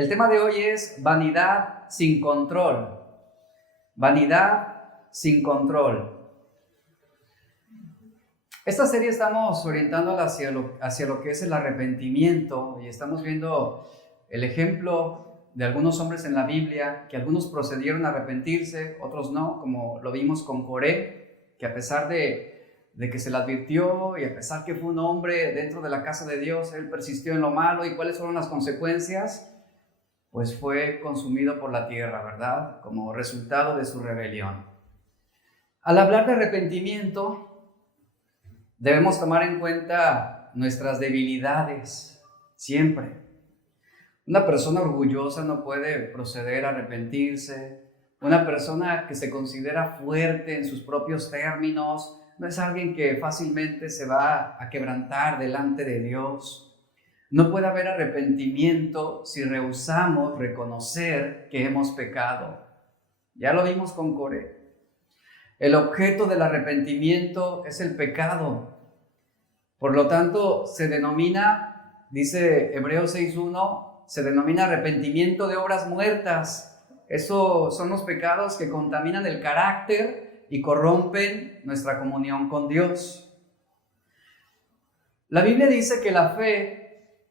El tema de hoy es vanidad sin control. Vanidad sin control. Esta serie estamos orientándola hacia lo que es el arrepentimiento y estamos viendo el ejemplo de algunos hombres en la Biblia, que algunos procedieron a arrepentirse, otros no, como lo vimos con Coré, que a pesar de que se le advirtió y a pesar que fue un hombre dentro de la casa de Dios, él persistió en lo malo. ¿Y cuáles fueron las consecuencias? Pues fue consumido por la tierra, ¿verdad? Como resultado de su rebelión. Al hablar de arrepentimiento, debemos tomar en cuenta nuestras debilidades, siempre. Una persona orgullosa no puede proceder a arrepentirse. Una persona que se considera fuerte en sus propios términos no es alguien que fácilmente se va a quebrantar delante de Dios. No puede haber arrepentimiento si rehusamos reconocer que hemos pecado. Ya lo vimos con Coré. El objeto del arrepentimiento es el pecado. Por lo tanto, se denomina, dice Hebreos 6:1, se denomina arrepentimiento de obras muertas. Esos son los pecados que contaminan el carácter y corrompen nuestra comunión con Dios. La Biblia dice que la fe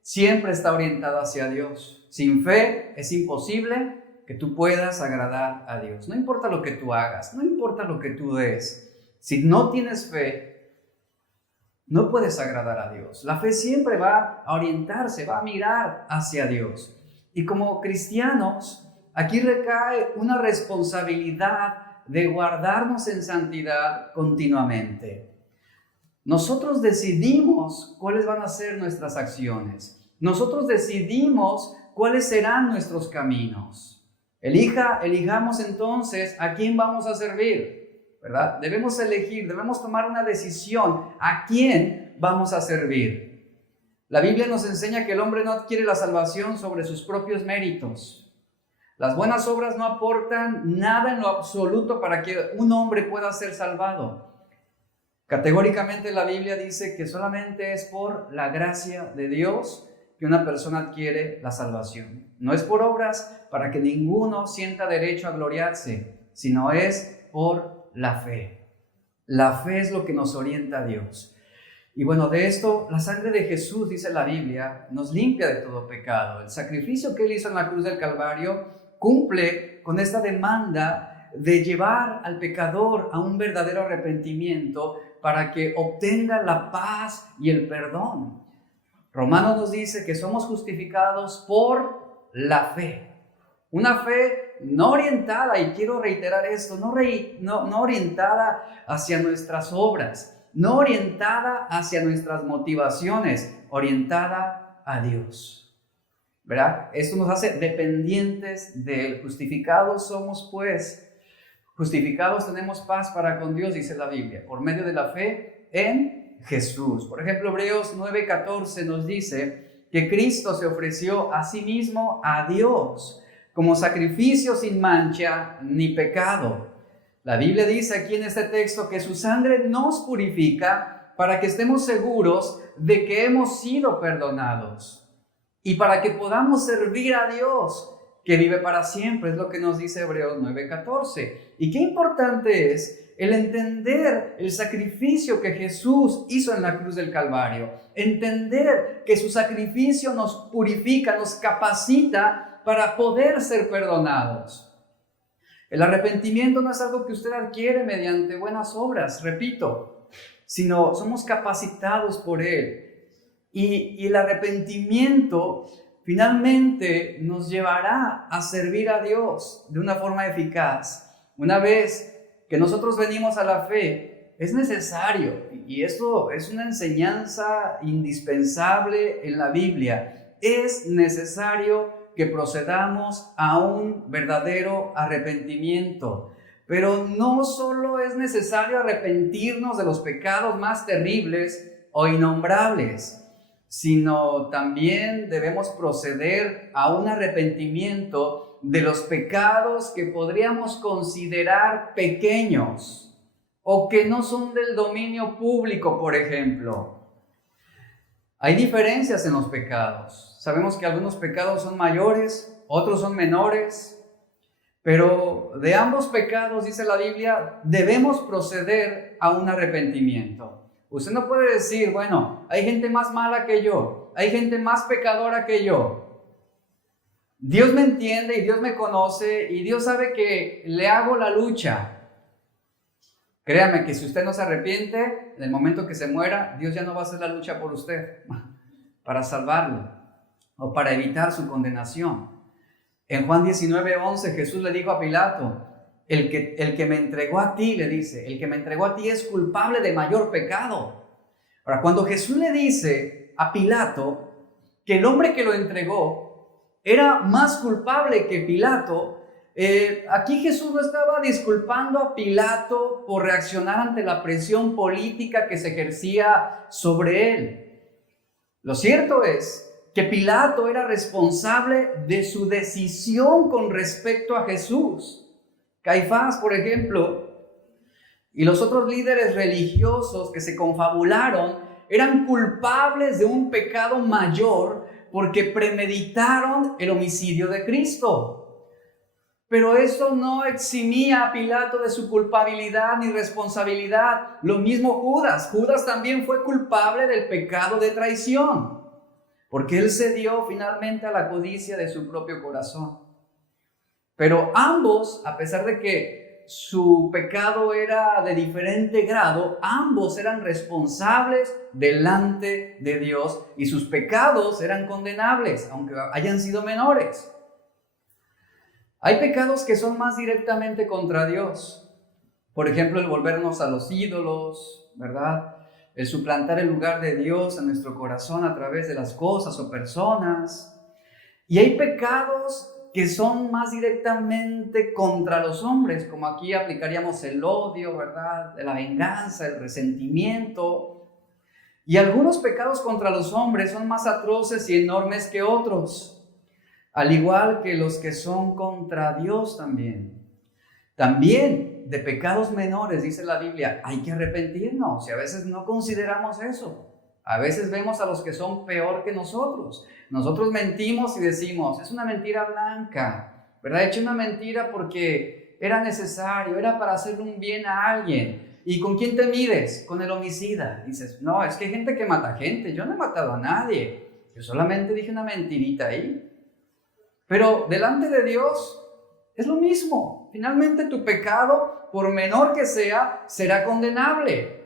siempre está orientada hacia Dios. Sin fe es imposible que tú puedas agradar a Dios. No importa lo que tú hagas, no importa lo que tú des. Si no tienes fe, no puedes agradar a Dios. La fe siempre va a orientarse, va a mirar hacia Dios. Y como cristianos, aquí recae una responsabilidad de guardarnos en santidad continuamente. Nosotros decidimos cuáles van a ser nuestras acciones. Nosotros decidimos cuáles serán nuestros caminos. Elijamos entonces a quién vamos a servir, ¿verdad? Debemos elegir, debemos tomar una decisión a quién vamos a servir. La Biblia nos enseña que el hombre no adquiere la salvación sobre sus propios méritos. Las buenas obras no aportan nada en lo absoluto para que un hombre pueda ser salvado. Categóricamente la Biblia dice que solamente es por la gracia de Dios que una persona adquiere la salvación. No es por obras para que ninguno sienta derecho a gloriarse, sino es por la fe. La fe es lo que nos orienta a Dios. Y bueno, de esto, la sangre de Jesús, dice la Biblia, nos limpia de todo pecado. El sacrificio que Él hizo en la cruz del Calvario cumple con esta demanda de llevar al pecador a un verdadero arrepentimiento para que obtenga la paz y el perdón. Romanos nos dice que somos justificados por la fe. Una fe no orientada, y quiero reiterar esto, no orientada hacia nuestras obras, no orientada hacia nuestras motivaciones, orientada a Dios. ¿Verdad? Esto nos hace dependientes de Él. Justificados somos pues, justificados tenemos paz para con Dios, dice la Biblia, por medio de la fe en Jesús. Por ejemplo, Hebreos 9:14 nos dice que Cristo se ofreció a sí mismo a Dios como sacrificio sin mancha ni pecado. La Biblia dice aquí en este texto que su sangre nos purifica para que estemos seguros de que hemos sido perdonados y para que podamos servir a Dios que vive para siempre. Es lo que nos dice Hebreos 9:14. Y qué importante es el entender el sacrificio que Jesús hizo en la cruz del Calvario. Entender que su sacrificio nos purifica, nos capacita para poder ser perdonados. El arrepentimiento no es algo que usted adquiere mediante buenas obras, repito, sino somos capacitados por Él. Y el arrepentimiento finalmente nos llevará a servir a Dios de una forma eficaz. Una vez que nosotros venimos a la fe, es necesario, y esto es una enseñanza indispensable en la Biblia, es necesario que procedamos a un verdadero arrepentimiento. Pero no solo es necesario arrepentirnos de los pecados más terribles o innombrables, sino también debemos proceder a un arrepentimiento de los pecados que podríamos considerar pequeños o que no son del dominio público, por ejemplo. Hay diferencias en los pecados. Sabemos que algunos pecados son mayores, otros son menores, pero de ambos pecados, dice la Biblia, debemos proceder a un arrepentimiento. Usted no puede decir, bueno, hay gente más mala que yo, hay gente más pecadora que yo. Dios me entiende y Dios me conoce y Dios sabe que le hago la lucha. Créame que si usted no se arrepiente, en el momento que se muera, Dios ya no va a hacer la lucha por usted para salvarlo o para evitar su condenación. En Juan 19:11 Jesús le dijo a Pilato, el que me entregó a ti, le dice, el que me entregó a ti es culpable de mayor pecado. Ahora, cuando Jesús le dice a Pilato que el hombre que lo entregó era más culpable que Pilato, aquí Jesús no estaba disculpando a Pilato por reaccionar ante la presión política que se ejercía sobre él. Lo cierto es que Pilato era responsable de su decisión con respecto a Jesús. Caifás, por ejemplo, y los otros líderes religiosos que se confabularon eran culpables de un pecado mayor porque premeditaron el homicidio de Cristo. Pero eso no eximía a Pilato de su culpabilidad ni responsabilidad. Lo mismo Judas. Judas también fue culpable del pecado de traición, porque él cedió finalmente a la codicia de su propio corazón. Pero ambos, a pesar de que su pecado era de diferente grado, ambos eran responsables delante de Dios y sus pecados eran condenables, aunque hayan sido menores. Hay pecados que son más directamente contra Dios. Por ejemplo, el volvernos a los ídolos, ¿verdad? El suplantar el lugar de Dios en nuestro corazón a través de las cosas o personas. Y hay pecados que son más directamente contra los hombres, como aquí aplicaríamos el odio, ¿verdad? La venganza, el resentimiento. Y algunos pecados contra los hombres son más atroces y enormes que otros, al igual que los que son contra Dios también. También de pecados menores, dice la Biblia, hay que arrepentirnos, y a veces no consideramos eso. A veces vemos a los que son peor que nosotros. Nosotros mentimos y decimos, es una mentira blanca, ¿verdad? He hecho una mentira porque era necesario, era para hacerle un bien a alguien. ¿Y con quién te mides? Con el homicida. Dices, no, es que hay gente que mata gente, yo no he matado a nadie, yo solamente dije una mentirita ahí. Pero delante de Dios es lo mismo. Finalmente tu pecado, por menor que sea, será condenable.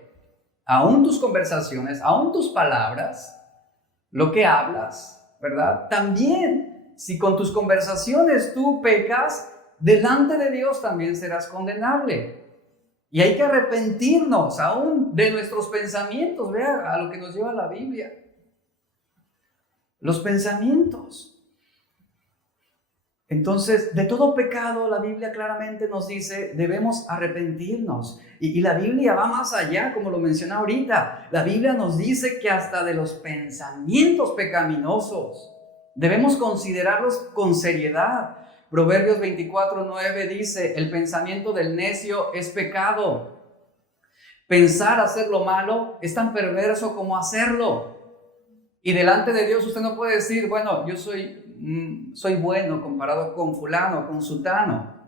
Aún tus conversaciones, aún tus palabras, lo que hablas, ¿verdad? También, si con tus conversaciones tú pecas, delante de Dios también serás condenable. Y hay que arrepentirnos aún de nuestros pensamientos. Vea a lo que nos lleva la Biblia. Los pensamientos. Entonces, de todo pecado, la Biblia claramente nos dice, debemos arrepentirnos. Y la Biblia va más allá, como lo mencioné ahorita. La Biblia nos dice que hasta de los pensamientos pecaminosos debemos considerarlos con seriedad. Proverbios 24:9 dice, el pensamiento del necio es pecado. Pensar hacer lo malo es tan perverso como hacerlo. Y delante de Dios usted no puede decir, bueno, yo soy bueno comparado con fulano, con sutano.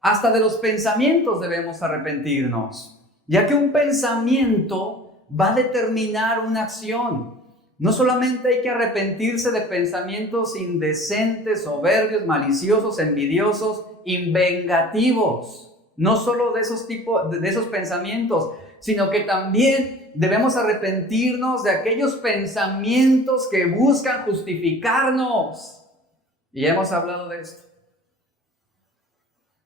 Hasta de los pensamientos debemos arrepentirnos, ya que un pensamiento va a determinar una acción. No solamente hay que arrepentirse de pensamientos indecentes, soberbios, maliciosos, envidiosos, invengativos. No solo de esos pensamientos, sino que también debemos arrepentirnos de aquellos pensamientos que buscan justificarnos. Y ya hemos hablado de esto.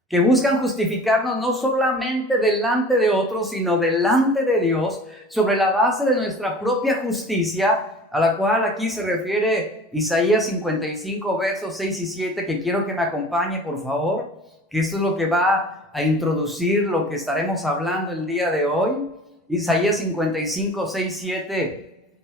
Que buscan justificarnos no solamente delante de otros, sino delante de Dios, sobre la base de nuestra propia justicia, a la cual aquí se refiere Isaías 55, versos 6 y 7, que quiero que me acompañe, por favor, que esto es lo que va a introducir lo que estaremos hablando el día de hoy. Isaías 55, 6, 7.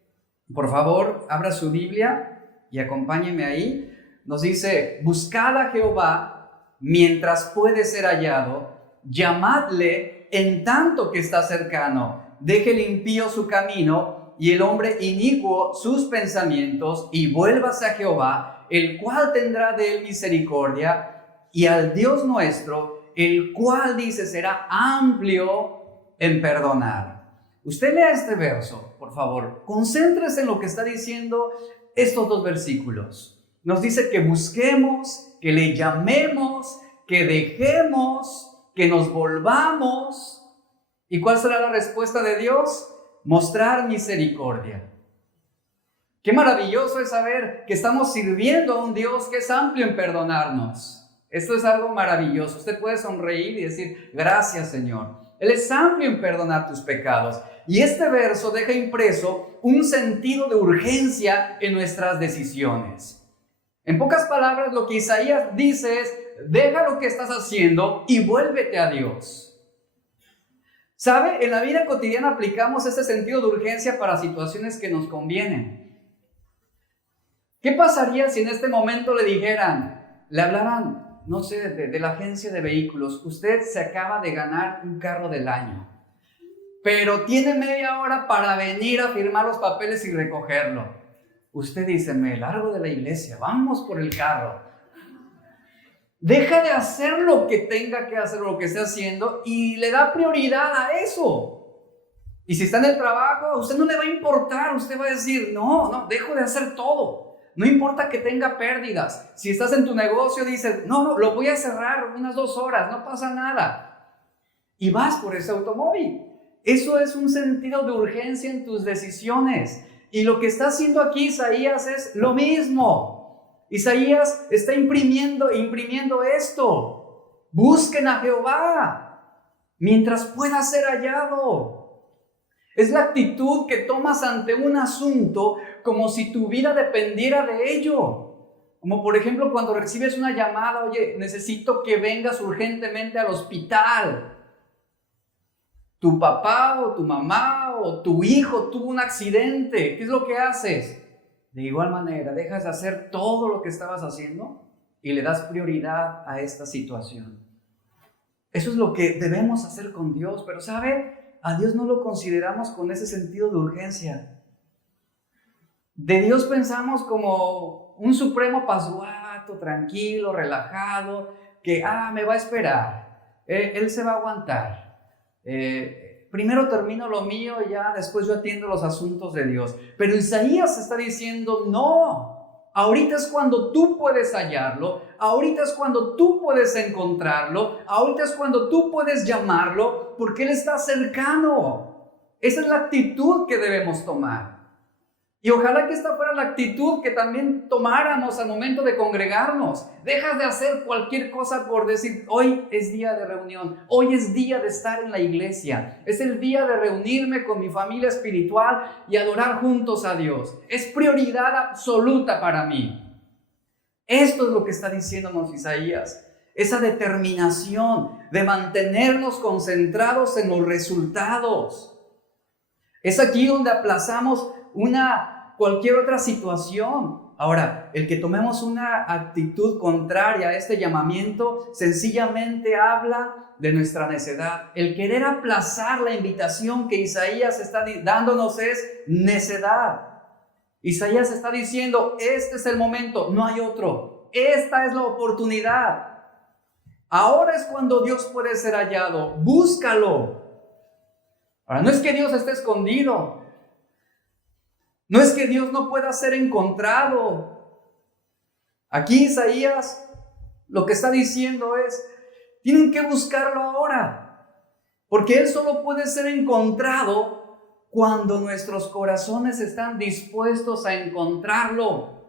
Por favor, abra su Biblia y acompáñeme ahí. Nos dice, buscad a Jehová mientras puede ser hallado, llamadle en tanto que está cercano. Deje el impío su camino y el hombre inicuo sus pensamientos, y vuélvase a Jehová, el cual tendrá de él misericordia, y al Dios nuestro, el cual dice será amplio en perdonar. Usted lea este verso, por favor. Concéntrese en lo que está diciendo estos dos versículos. Nos dice que busquemos, que le llamemos, que dejemos, que nos volvamos. ¿Y cuál será la respuesta de Dios? Mostrar misericordia. Qué maravilloso es saber que estamos sirviendo a un Dios que es amplio en perdonarnos. Esto es algo maravilloso. Usted puede sonreír y decir, gracias, Señor. Él es amplio en perdonar tus pecados. Y este verso deja impreso un sentido de urgencia en nuestras decisiones. En pocas palabras, lo que Isaías dice es, deja lo que estás haciendo y vuélvete a Dios. ¿Sabe? En la vida cotidiana aplicamos este sentido de urgencia para situaciones que nos convienen. ¿Qué pasaría si en este momento le hablaran, no sé, de la agencia de vehículos? Usted se acaba de ganar un carro del año, pero tiene media hora para venir a firmar los papeles y recogerlo. Usted dice, me largo de la iglesia, vamos por el carro. Deja de hacer lo que tenga que hacer, lo que esté haciendo, y le da prioridad a eso. Y si está en el trabajo, a usted no le va a importar. Usted va a decir, no, dejo de hacer todo. No importa que tenga pérdidas. Si estás en tu negocio, dices, no, lo voy a cerrar unas 2 horas, no pasa nada. Y vas por ese automóvil. Eso es un sentido de urgencia en tus decisiones. Y lo que está haciendo aquí Isaías es lo mismo. Isaías está imprimiendo esto. Busquen a Jehová mientras pueda ser hallado. Es la actitud que tomas ante un asunto como si tu vida dependiera de ello. Como por ejemplo cuando recibes una llamada, oye, necesito que vengas urgentemente al hospital. Tu papá o tu mamá o tu hijo tuvo un accidente. ¿Qué es lo que haces? De igual manera, dejas de hacer todo lo que estabas haciendo y le das prioridad a esta situación. Eso es lo que debemos hacer con Dios, pero ¿sabe? A Dios no lo consideramos con ese sentido de urgencia. De Dios pensamos como un supremo pasguato, tranquilo, relajado, que me va a esperar, Él se va a aguantar. Primero termino lo mío y ya después yo atiendo los asuntos de Dios. Pero Isaías está diciendo, no, ahorita es cuando tú puedes hallarlo, ahorita es cuando tú puedes encontrarlo, ahorita es cuando tú puedes llamarlo, porque Él está cercano. Esa es la actitud que debemos tomar. Y ojalá que esta fuera la actitud que también tomáramos al momento de congregarnos. Dejas de hacer cualquier cosa por decir, hoy es día de reunión, hoy es día de estar en la iglesia, es el día de reunirme con mi familia espiritual y adorar juntos a Dios. Es prioridad absoluta para mí. Esto es lo que está diciéndonos Isaías. Esa determinación de mantenernos concentrados en los resultados. Es aquí donde aplazamos cualquier otra situación. Ahora, el que tomemos una actitud contraria a este llamamiento sencillamente habla de nuestra necedad. El querer aplazar la invitación que Isaías está dándonos es necedad. Isaías está diciendo, este es el momento, no hay otro. Esta es la oportunidad. Ahora es cuando Dios puede ser hallado. Búscalo. Ahora, no es que Dios esté escondido. No es que Dios no pueda ser encontrado. Aquí Isaías lo que está diciendo es, tienen que buscarlo ahora, porque Él solo puede ser encontrado cuando nuestros corazones están dispuestos a encontrarlo.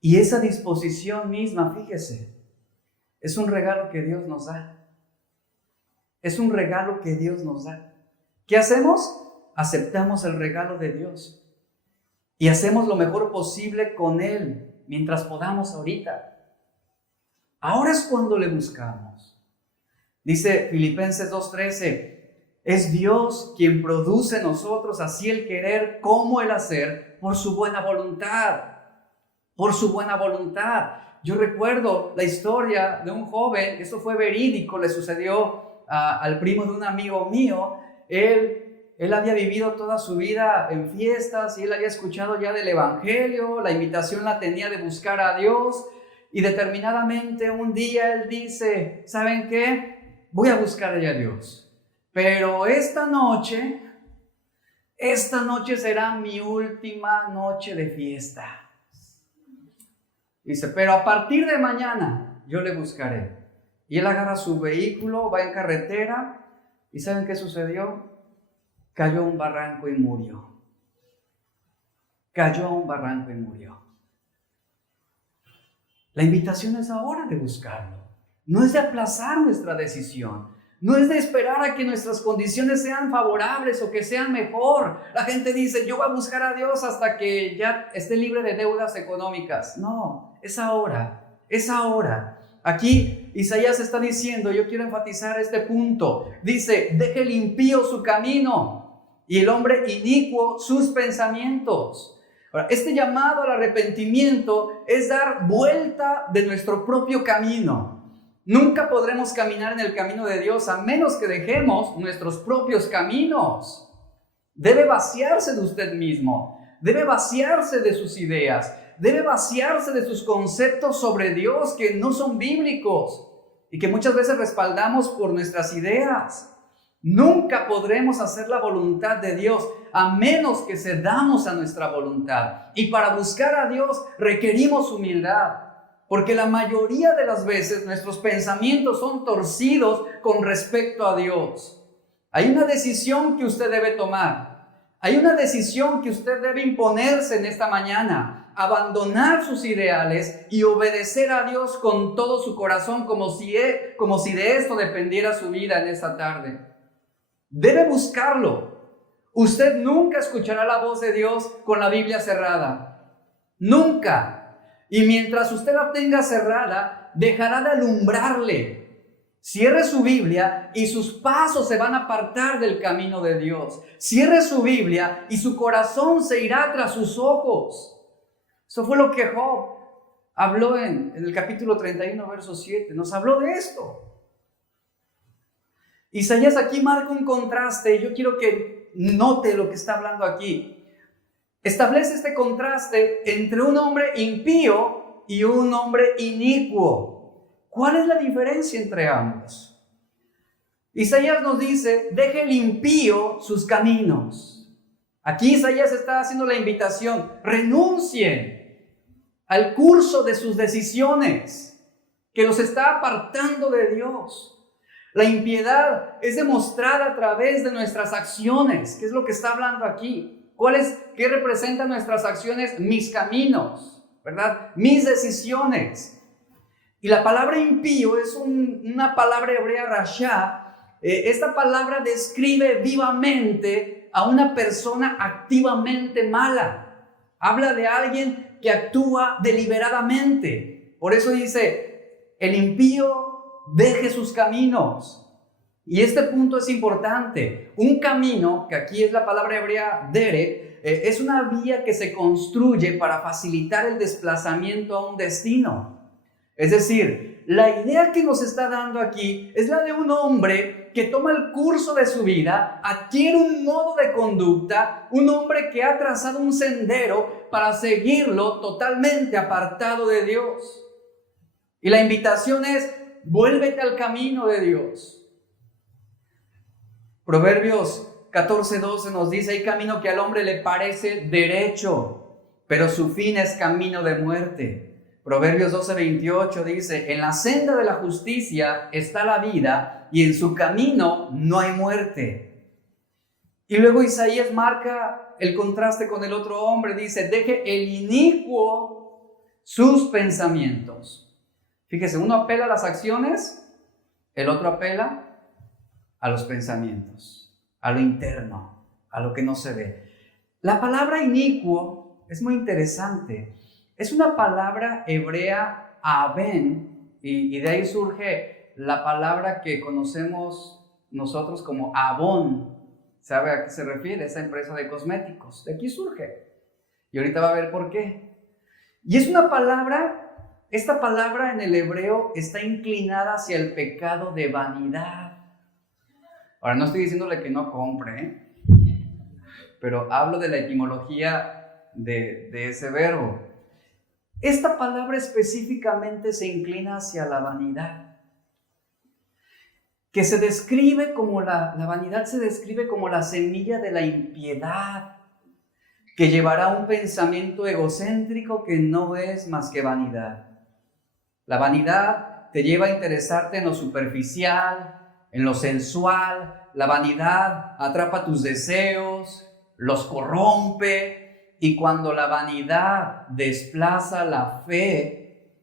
Y esa disposición misma, fíjese, es un regalo que Dios nos da. Es un regalo que Dios nos da. ¿Qué hacemos? Aceptamos el regalo de Dios y hacemos lo mejor posible con Él mientras podamos ahorita. Ahora es cuando le buscamos. Dice Filipenses 2:13, es Dios quien produce en nosotros así el querer como el hacer por su buena voluntad. Por su buena voluntad. Yo recuerdo la historia de un joven, esto fue verídico, le sucedió al primo de un amigo mío. Él Él había vivido toda su vida en fiestas y él había escuchado ya del Evangelio, la invitación la tenía de buscar a Dios y determinadamente un día él dice, ¿saben qué? Voy a buscar ya a Dios, pero esta noche será mi última noche de fiesta. Dice, pero a partir de mañana yo le buscaré. Y él agarra su vehículo, va en carretera y ¿saben qué sucedió? Cayó a un barranco y murió. Cayó a un barranco y murió. La invitación es ahora de buscarlo. No es de aplazar nuestra decisión. No es de esperar a que nuestras condiciones sean favorables o que sean mejor. La gente dice, yo voy a buscar a Dios hasta que ya esté libre de deudas económicas. No, es ahora, es ahora. Aquí Isaías está diciendo, yo quiero enfatizar este punto. Dice, deje el impío su camino y el hombre inicuo sus pensamientos. Ahora, este llamado al arrepentimiento es dar vuelta de nuestro propio camino. Nunca podremos caminar en el camino de Dios a menos que dejemos nuestros propios caminos. Debe vaciarse de usted mismo, debe vaciarse de sus ideas, debe vaciarse de sus conceptos sobre Dios que no son bíblicos y que muchas veces respaldamos por nuestras ideas. Nunca podremos hacer la voluntad de Dios a menos que cedamos a nuestra voluntad. Y para buscar a Dios requerimos humildad. Porque la mayoría de las veces nuestros pensamientos son torcidos con respecto a Dios. Hay una decisión que usted debe tomar. Hay una decisión que usted debe imponerse en esta mañana. Abandonar sus ideales y obedecer a Dios con todo su corazón como si de esto dependiera su vida en esta tarde. Debe buscarlo. Usted nunca escuchará la voz de Dios con la Biblia cerrada. Nunca. Y mientras usted la tenga cerrada, dejará de alumbrarle. Cierre su Biblia y sus pasos se van a apartar del camino de Dios. Cierre su Biblia y su corazón se irá tras sus ojos. Eso fue lo que Job habló en el capítulo 31, verso 7. Nos habló de esto. Isaías aquí marca un contraste y yo quiero que note lo que está hablando aquí. Establece este contraste entre un hombre impío y un hombre inicuo. ¿Cuál es la diferencia entre ambos? Isaías nos dice, deje el impío sus caminos. Aquí Isaías está haciendo la invitación, renuncien al curso de sus decisiones, que los está apartando de Dios. La impiedad es demostrada a través de nuestras acciones, que es lo que está hablando aquí. ¿Qué representan nuestras acciones? Mis caminos, ¿verdad? Mis decisiones. Y la palabra impío es una palabra hebrea rasha. Esta palabra describe vivamente a una persona activamente mala. Habla de alguien que actúa deliberadamente. Por eso dice, el impío deje sus caminos. Y este punto es importante. Un camino, que aquí es la palabra hebrea derek, es una vía que se construye para facilitar el desplazamiento a un destino. Es decir, la idea que nos está dando aquí es la de un hombre que toma el curso de su vida, adquiere un modo de conducta, un hombre que ha trazado un sendero para seguirlo totalmente apartado de Dios. Y la invitación es, vuélvete al camino de Dios. Proverbios 14:12 nos dice, hay camino que al hombre le parece derecho, pero su fin es camino de muerte. Proverbios 12:28 dice, en la senda de la justicia está la vida y en su camino no hay muerte. Y luego Isaías marca el contraste con el otro hombre, dice, deje el inicuo sus pensamientos. Fíjese, uno apela a las acciones, el otro apela a los pensamientos, a lo interno, a lo que no se ve. La palabra inicuo es muy interesante. Es una palabra hebrea aben, y de ahí surge la palabra que conocemos nosotros como Avon. ¿Sabe a qué se refiere? Esa empresa de cosméticos. De aquí surge. Y ahorita va a ver por qué. Y es una palabra, esta palabra en el hebreo está inclinada hacia el pecado de vanidad. Ahora, no estoy diciéndole que no compre, pero hablo de la etimología de ese verbo. Esta palabra específicamente se inclina hacia la vanidad, que se describe como la vanidad se describe como la semilla de la impiedad, que llevará a un pensamiento egocéntrico que no es más que vanidad. La vanidad te lleva a interesarte en lo superficial, en lo sensual. La vanidad atrapa tus deseos, los corrompe, y cuando la vanidad desplaza la fe,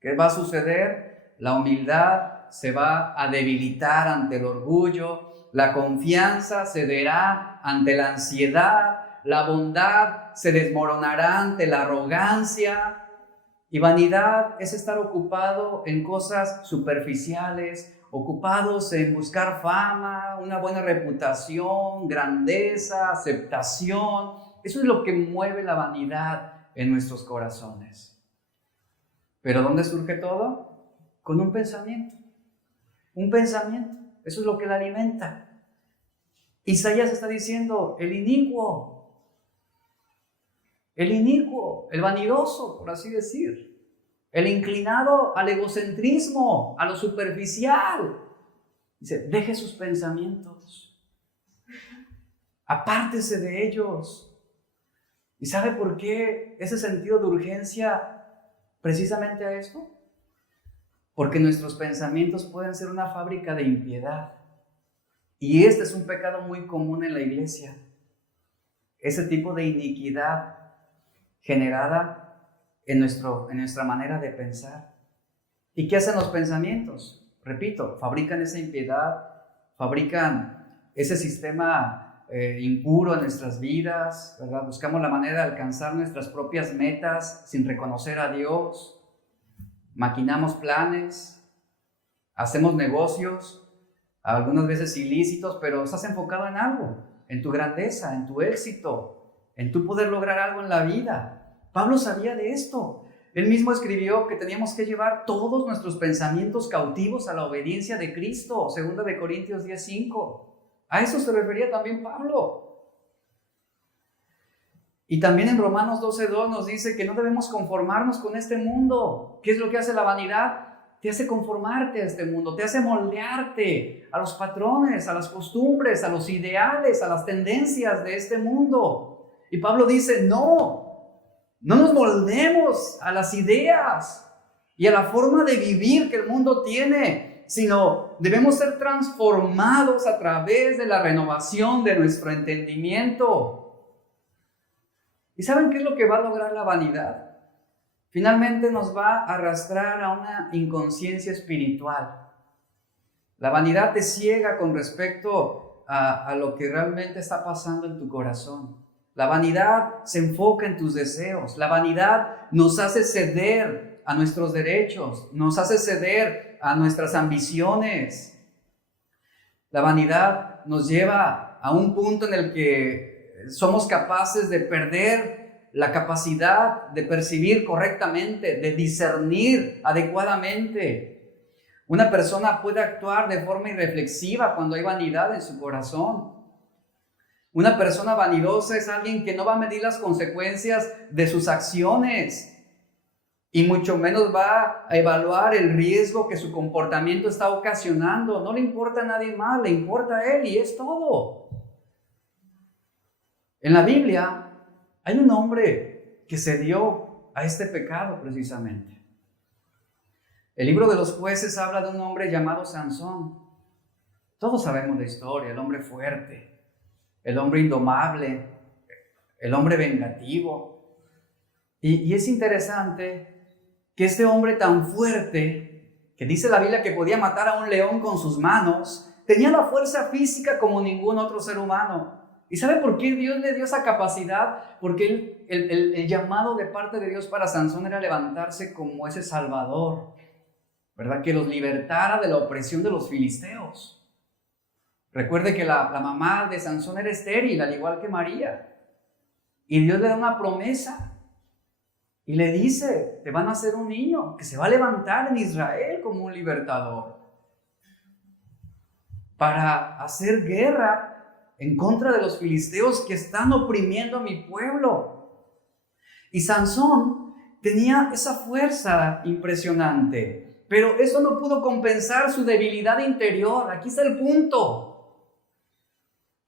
¿qué va a suceder? La humildad se va a debilitar ante el orgullo, la confianza cederá ante la ansiedad, la bondad se desmoronará ante la arrogancia. Y vanidad es estar ocupado en cosas superficiales, ocupados en buscar fama, una buena reputación, grandeza, aceptación. Eso es lo que mueve la vanidad en nuestros corazones. ¿Pero dónde surge todo? Con un pensamiento. Un pensamiento. Eso es lo que la alimenta. Isaías está diciendo, el inicuo, el vanidoso, por así decir, el inclinado al egocentrismo, a lo superficial. Dice, deje sus pensamientos, apártese de ellos. ¿Y sabe por qué ese sentido de urgencia precisamente a esto? Porque nuestros pensamientos pueden ser una fábrica de impiedad. Y este es un pecado muy común en la iglesia. Ese tipo de iniquidad generada en nuestra manera de pensar. ¿Y qué hacen los pensamientos? Repito, fabrican esa impiedad, fabrican ese sistema impuro en nuestras vidas, ¿verdad? Buscamos la manera de alcanzar nuestras propias metas sin reconocer a Dios, maquinamos planes, hacemos negocios, algunas veces ilícitos, pero estás enfocado en algo, en tu grandeza, en tu éxito, en tu poder lograr algo en la vida. Pablo sabía de esto. Él mismo escribió que teníamos que llevar todos nuestros pensamientos cautivos a la obediencia de Cristo, 2 de Corintios 10:5. A eso se refería también Pablo. Y también en Romanos 12:2 nos dice que no debemos conformarnos con este mundo. ¿Qué es lo que hace la vanidad? Te hace conformarte a este mundo, te hace moldearte a los patrones, a las costumbres, a los ideales, a las tendencias de este mundo. Y Pablo dice, no nos moldemos a las ideas y a la forma de vivir que el mundo tiene, sino debemos ser transformados a través de la renovación de nuestro entendimiento. ¿Y saben qué es lo que va a lograr la vanidad? Finalmente nos va a arrastrar a una inconsciencia espiritual. La vanidad te ciega con respecto a lo que realmente está pasando en tu corazón. La vanidad se enfoca en tus deseos. La vanidad nos hace ceder a nuestros derechos, nos hace ceder a nuestras ambiciones. La vanidad nos lleva a un punto en el que somos capaces de perder la capacidad de percibir correctamente, de discernir adecuadamente. Una persona puede actuar de forma irreflexiva cuando hay vanidad en su corazón. Una persona vanidosa es alguien que no va a medir las consecuencias de sus acciones y mucho menos va a evaluar el riesgo que su comportamiento está ocasionando. No le importa a nadie más, le importa a él y es todo. En la Biblia hay un hombre que se dio a este pecado precisamente. El libro de los Jueces habla de un hombre llamado Sansón. Todos sabemos la historia, el hombre fuerte, el hombre indomable, el hombre vengativo. Y es interesante que este hombre tan fuerte, que dice la Biblia que podía matar a un león con sus manos, tenía la fuerza física como ningún otro ser humano. ¿Y sabe por qué Dios le dio esa capacidad? Porque el llamado de parte de Dios para Sansón era levantarse como ese salvador, ¿verdad? Que los libertara de la opresión de los filisteos. Recuerde que la mamá de Sansón era estéril, al igual que María. Y Dios le da una promesa. Y le dice, te van a hacer un niño que se va a levantar en Israel como un libertador. Para hacer guerra en contra de los filisteos que están oprimiendo a mi pueblo. Y Sansón tenía esa fuerza impresionante, pero eso no pudo compensar su debilidad interior. Aquí está el punto,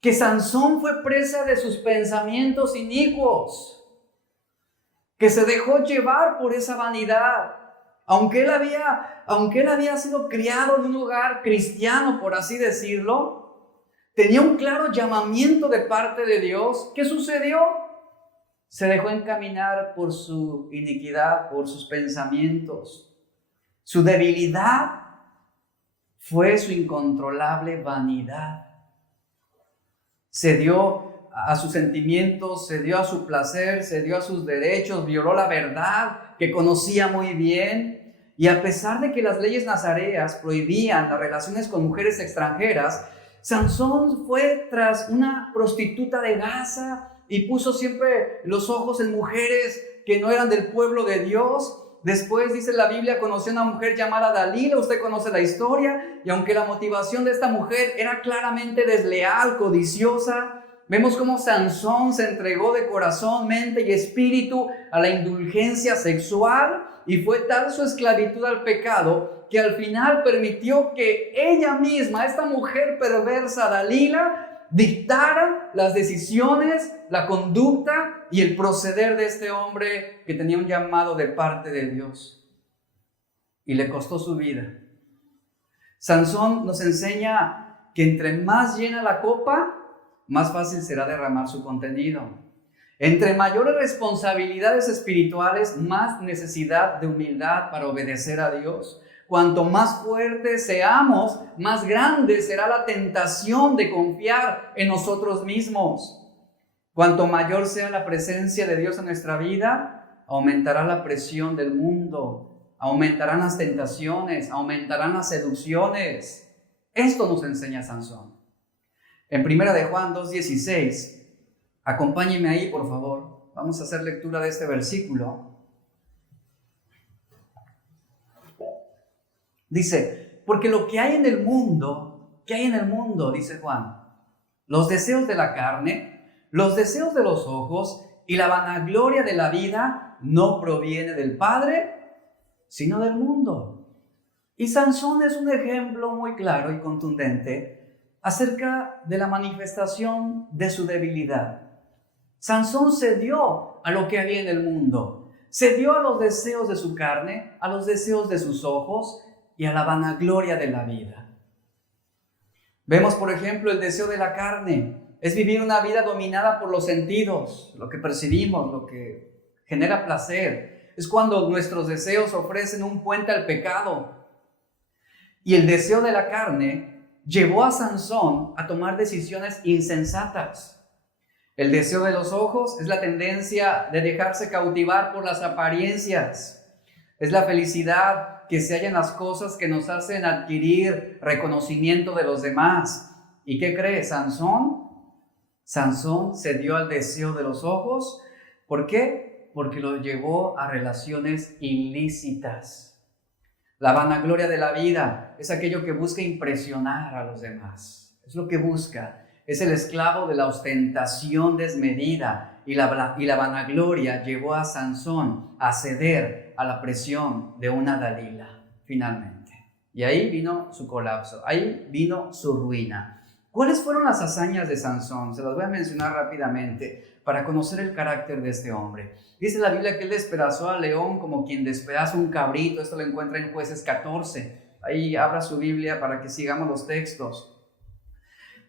que Sansón fue presa de sus pensamientos inicuos, que se dejó llevar por esa vanidad. Aunque él había sido criado en un hogar cristiano, por así decirlo, tenía un claro llamamiento de parte de Dios. ¿Qué sucedió? Se dejó encaminar por su iniquidad, por sus pensamientos. Su debilidad fue su incontrolable vanidad. Se dio a sus sentimientos, se dio a su placer, se dio a sus derechos, violó la verdad que conocía muy bien. Y a pesar de que las leyes nazareas prohibían las relaciones con mujeres extranjeras, Sansón fue tras una prostituta de Gaza y puso siempre los ojos en mujeres que no eran del pueblo de Dios. Después, dice la Biblia, conoció a una mujer llamada Dalila. Usted conoce la historia. Y aunque la motivación de esta mujer era claramente desleal, codiciosa, vemos cómo Sansón se entregó de corazón, mente y espíritu a la indulgencia sexual, y fue tal su esclavitud al pecado que al final permitió que ella misma, esta mujer perversa Dalila, dictara las decisiones, la conducta y el proceder de este hombre que tenía un llamado de parte de Dios. Y le costó su vida. Sansón nos enseña que entre más llena la copa, más fácil será derramar su contenido. Entre mayores responsabilidades espirituales, más necesidad de humildad para obedecer a Dios. Cuanto más fuertes seamos, más grande será la tentación de confiar en nosotros mismos. Cuanto mayor sea la presencia de Dios en nuestra vida, aumentará la presión del mundo, aumentarán las tentaciones, aumentarán las seducciones. Esto nos enseña Sansón. En 1 de Juan 2:16, acompáñenme ahí, por favor. Vamos a hacer lectura de este versículo. Dice, porque lo que hay en el mundo, dice Juan, los deseos de la carne, los deseos de los ojos y la vanagloria de la vida no proviene del Padre, sino del mundo. Y Sansón es un ejemplo muy claro y contundente acerca de la manifestación de su debilidad. Sansón cedió a lo que había en el mundo, cedió a los deseos de su carne, a los deseos de sus ojos y a la vanagloria de la vida. Vemos, por ejemplo, el deseo de la carne es vivir una vida dominada por los sentidos, lo que percibimos, lo que genera placer. Es cuando nuestros deseos ofrecen un puente al pecado. Y el deseo de la carne llevó a Sansón a tomar decisiones insensatas. El deseo de los ojos es la tendencia de dejarse cautivar por las apariencias. Es la felicidad que se halla en las cosas que nos hacen adquirir reconocimiento de los demás. ¿Y qué cree Sansón? Sansón cedió al deseo de los ojos. ¿Por qué? Porque lo llevó a relaciones ilícitas. La vanagloria de la vida es aquello que busca impresionar a los demás. Es lo que busca. Es el esclavo de la ostentación desmedida, y la vanagloria llevó a Sansón a ceder a la presión de una Dalila, finalmente. Y ahí vino su colapso, ahí vino su ruina. ¿Cuáles fueron las hazañas de Sansón? Se las voy a mencionar rápidamente para conocer el carácter de este hombre. Dice la Biblia que él despedazó al león como quien despedaza un cabrito. Esto lo encuentra en Jueces 14. Ahí abra su Biblia para que sigamos los textos.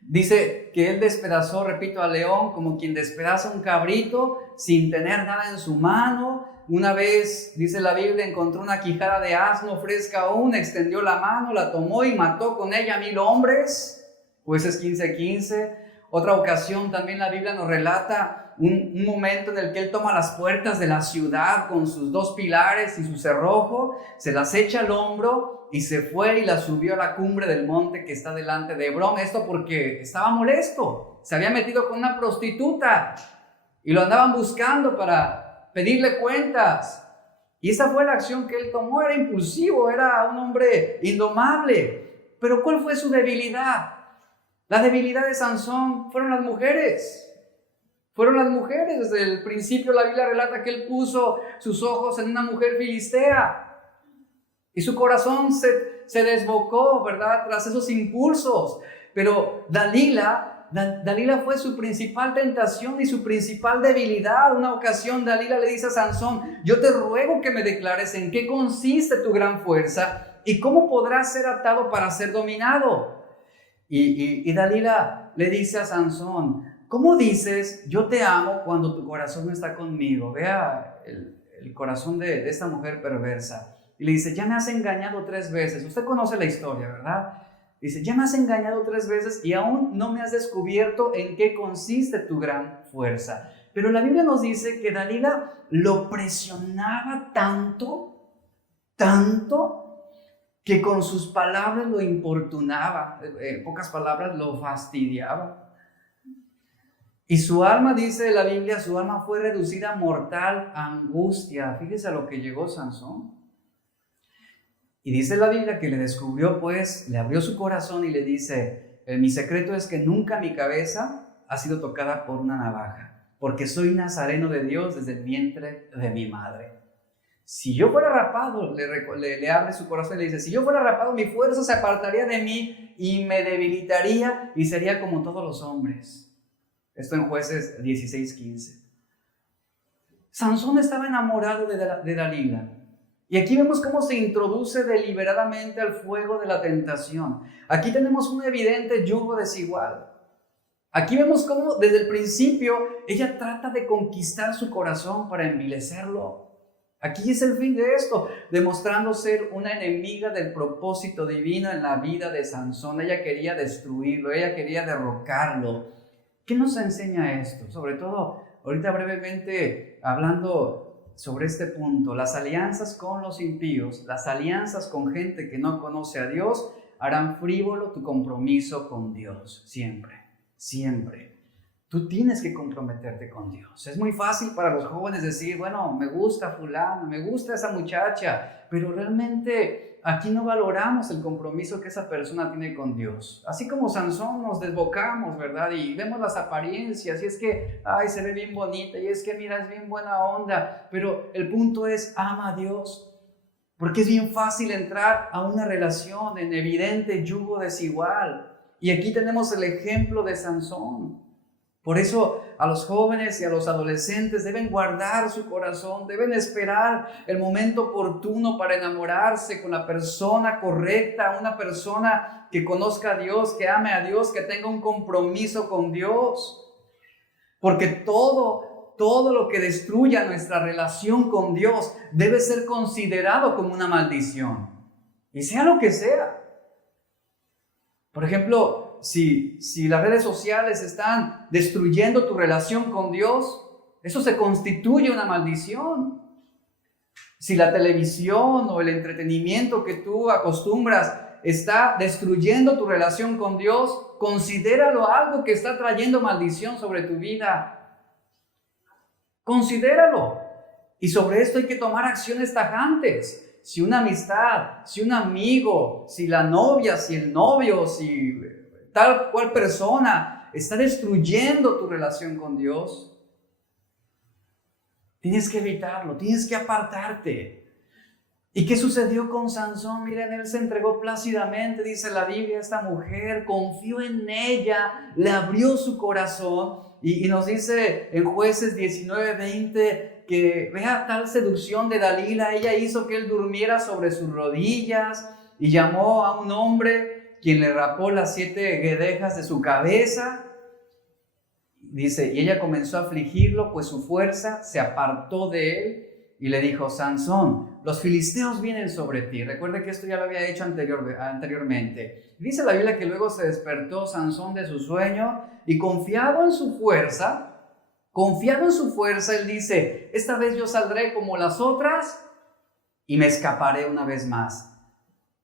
Dice que él despedazó, repito, al león como quien despedaza un cabrito sin tener nada en su mano. Una vez, dice la Biblia, encontró una quijada de asno fresca aún, extendió la mano, la tomó y mató con ella 1,000 hombres. Jueces 15:15. Otra ocasión también la Biblia nos relata un momento en el que él toma las puertas de la ciudad con sus 2 pilares y su cerrojo, se las echa al hombro y se fue y las subió a la cumbre del monte que está delante de Hebrón. Esto porque estaba molesto, se había metido con una prostituta y lo andaban buscando para pedirle cuentas. Y esa fue la acción que él tomó. Era impulsivo, era un hombre indomable. Pero ¿cuál fue su debilidad? La debilidad de Sansón fueron las mujeres. Fueron las mujeres. Desde el principio la Biblia relata que él puso sus ojos en una mujer filistea. Y su corazón se desbocó, ¿verdad? Tras esos impulsos. Pero Dalila fue su principal tentación y su principal debilidad. Una ocasión Dalila le dice a Sansón: yo te ruego que me declares en qué consiste tu gran fuerza y cómo podrás ser atado para ser dominado. Y Dalila le dice a Sansón: ¿cómo dices yo te amo cuando tu corazón no está conmigo? Vea el corazón de esta mujer perversa. Y le dice: ya me has engañado 3 veces. Usted conoce la historia, ¿verdad? Dice: ya me has engañado 3 veces y aún no me has descubierto en qué consiste tu gran fuerza. Pero la Biblia nos dice que Dalila lo presionaba tanto, que con sus palabras lo importunaba. En pocas palabras, lo fastidiaba. Y su alma, dice la Biblia, su alma fue reducida a mortal angustia. Fíjese a lo que llegó Sansón. Y dice la Biblia que le descubrió, pues, le abrió su corazón y le dice: mi secreto es que nunca mi cabeza ha sido tocada por una navaja, porque soy nazareno de Dios desde el vientre de mi madre. Si yo fuera rapado, le abre su corazón y le dice: si yo fuera rapado, mi fuerza se apartaría de mí y me debilitaría y sería como todos los hombres. Esto en Jueces 16:15. Sansón estaba enamorado de Dalila. Y aquí vemos cómo se introduce deliberadamente al fuego de la tentación. Aquí tenemos un evidente yugo desigual. Aquí vemos cómo desde el principio ella trata de conquistar su corazón para envilecerlo. Aquí es el fin de esto, demostrando ser una enemiga del propósito divino en la vida de Sansón. Ella quería destruirlo, ella quería derrocarlo. ¿Qué nos enseña esto? Sobre todo, ahorita brevemente hablando sobre este punto, las alianzas con los impíos, las alianzas con gente que no conoce a Dios, harán frívolo tu compromiso con Dios. Siempre, siempre. Tú tienes que comprometerte con Dios. Es muy fácil para los jóvenes decir: bueno, me gusta fulano, me gusta esa muchacha, pero realmente aquí no valoramos el compromiso que esa persona tiene con Dios. Así como Sansón nos desbocamos, ¿verdad? Y vemos las apariencias, y es que, ay, se ve bien bonita, y es que, mira, es bien buena onda, pero el punto es: ama a Dios. Porque es bien fácil entrar a una relación en evidente yugo desigual. Y aquí tenemos el ejemplo de Sansón. Por eso a los jóvenes y a los adolescentes deben guardar su corazón, deben esperar el momento oportuno para enamorarse con la persona correcta, una persona que conozca a Dios, que ame a Dios, que tenga un compromiso con Dios. Porque todo lo que destruya nuestra relación con Dios debe ser considerado como una maldición. Y sea lo que sea. Por ejemplo, si las redes sociales están destruyendo tu relación con Dios, eso se constituye una maldición. Si la televisión o el entretenimiento que tú acostumbras está destruyendo tu relación con Dios, considéralo algo que está trayendo maldición sobre tu vida. Considéralo. Y sobre esto hay que tomar acciones tajantes. Si una amistad, si un amigo, si la novia, si el novio, si tal cual persona está destruyendo tu relación con Dios, tienes que evitarlo, tienes que apartarte. ¿Y qué sucedió con Sansón? Miren, él se entregó plácidamente, dice la Biblia, esta mujer confió en ella, le abrió su corazón y nos dice en Jueces 19:20 que vea tal seducción de Dalila, ella hizo que él durmiera sobre sus rodillas y llamó a un hombre quien le rapó las 7 guedejas de su cabeza. Dice, y ella comenzó a afligirlo, pues su fuerza se apartó de él y le dijo: Sansón, los filisteos vienen sobre ti. Recuerda que esto ya lo había hecho anteriormente. Dice la Biblia que luego se despertó Sansón de su sueño y confiado en su fuerza, él dice: esta vez yo saldré como las otras y me escaparé una vez más.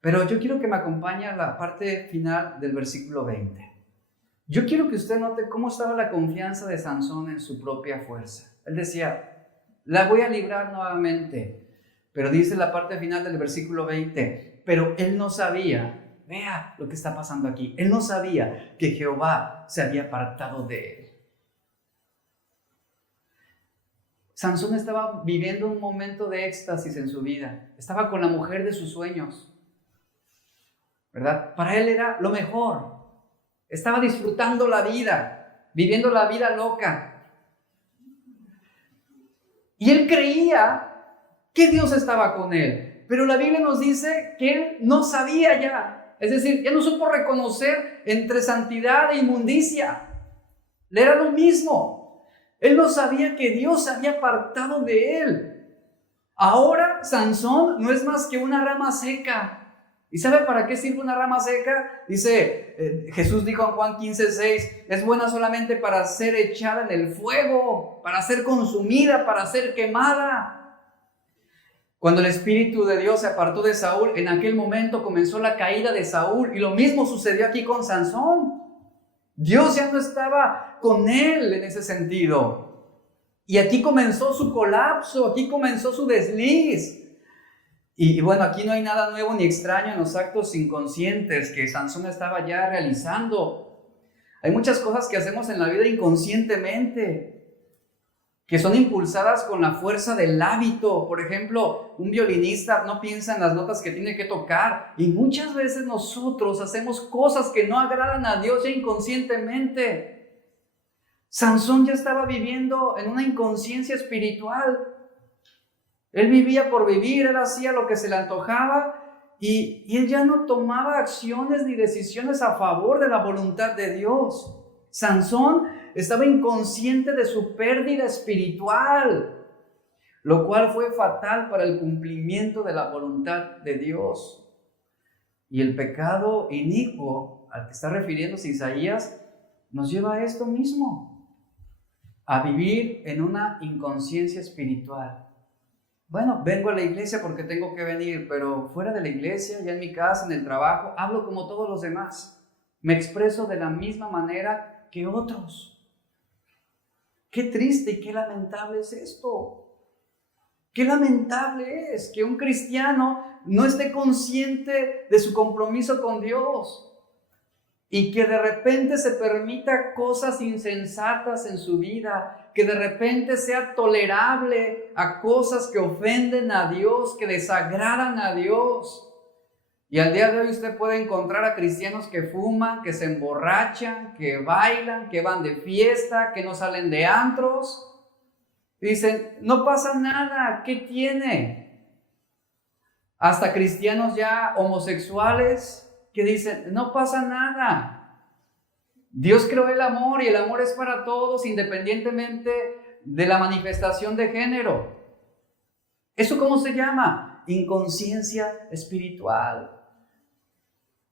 Pero yo quiero que me acompañe a la parte final del versículo 20. Yo quiero que usted note cómo estaba la confianza de Sansón en su propia fuerza. Él decía: la voy a librar nuevamente. Pero dice la parte final del versículo 20, pero él no sabía vea lo que está pasando aquí. Él no sabía que Jehová se había apartado de él. Sansón estaba viviendo un momento de éxtasis en su vida. Estaba con la mujer de sus sueños, ¿verdad? Para él era lo mejor. Estaba disfrutando la vida, viviendo la vida loca. Y él creía que Dios estaba con él. Pero la Biblia nos dice que él no sabía ya. Es decir, ya no supo reconocer entre santidad e inmundicia. Le era lo mismo. Él no sabía que Dios se había apartado de él. Ahora Sansón no es más que una rama seca. ¿Y sabe para qué sirve una rama seca? Dice, Jesús dijo en Juan 15:6, es buena solamente para ser echada en el fuego, para ser consumida, para ser quemada. Cuando el Espíritu de Dios se apartó de Saúl, en aquel momento comenzó la caída de Saúl. Y lo mismo sucedió aquí con Sansón. Dios ya no estaba con él en ese sentido. Y aquí comenzó su colapso, aquí comenzó su desliz. Y bueno, aquí no hay nada nuevo ni extraño en los actos inconscientes que Sansón estaba ya realizando. Hay muchas cosas que hacemos en la vida inconscientemente, que son impulsadas con la fuerza del hábito. Por ejemplo, un violinista no piensa en las notas que tiene que tocar, y muchas veces nosotros hacemos cosas que no agradan a Dios ya inconscientemente. Sansón ya estaba viviendo en una inconsciencia espiritual. Él vivía por vivir, él hacía lo que se le antojaba y él ya no tomaba acciones ni decisiones a favor de la voluntad de Dios. Sansón estaba inconsciente de su pérdida espiritual, lo cual fue fatal para el cumplimiento de la voluntad de Dios. Y el pecado inicuo al que está refiriéndose Isaías nos lleva a esto mismo, a vivir en una inconsciencia espiritual. Bueno, vengo a la iglesia porque tengo que venir, pero fuera de la iglesia, ya en mi casa, en el trabajo, hablo como todos los demás. Me expreso de la misma manera que otros. Qué triste y qué lamentable es esto. Qué lamentable es que un cristiano no esté consciente de su compromiso con Dios y que de repente se permita cosas insensatas en su vida, que de repente sea tolerable a cosas que ofenden a Dios, que desagradan a Dios. Y al día de hoy usted puede encontrar a cristianos que fuman, que se emborrachan, que bailan, que van de fiesta, que no salen de antros. Dicen, no pasa nada, ¿qué tiene? Hasta cristianos ya homosexuales que dicen, no pasa nada. Dios creó el amor y el amor es para todos independientemente de la manifestación de género. ¿Eso cómo se llama? Inconsciencia espiritual.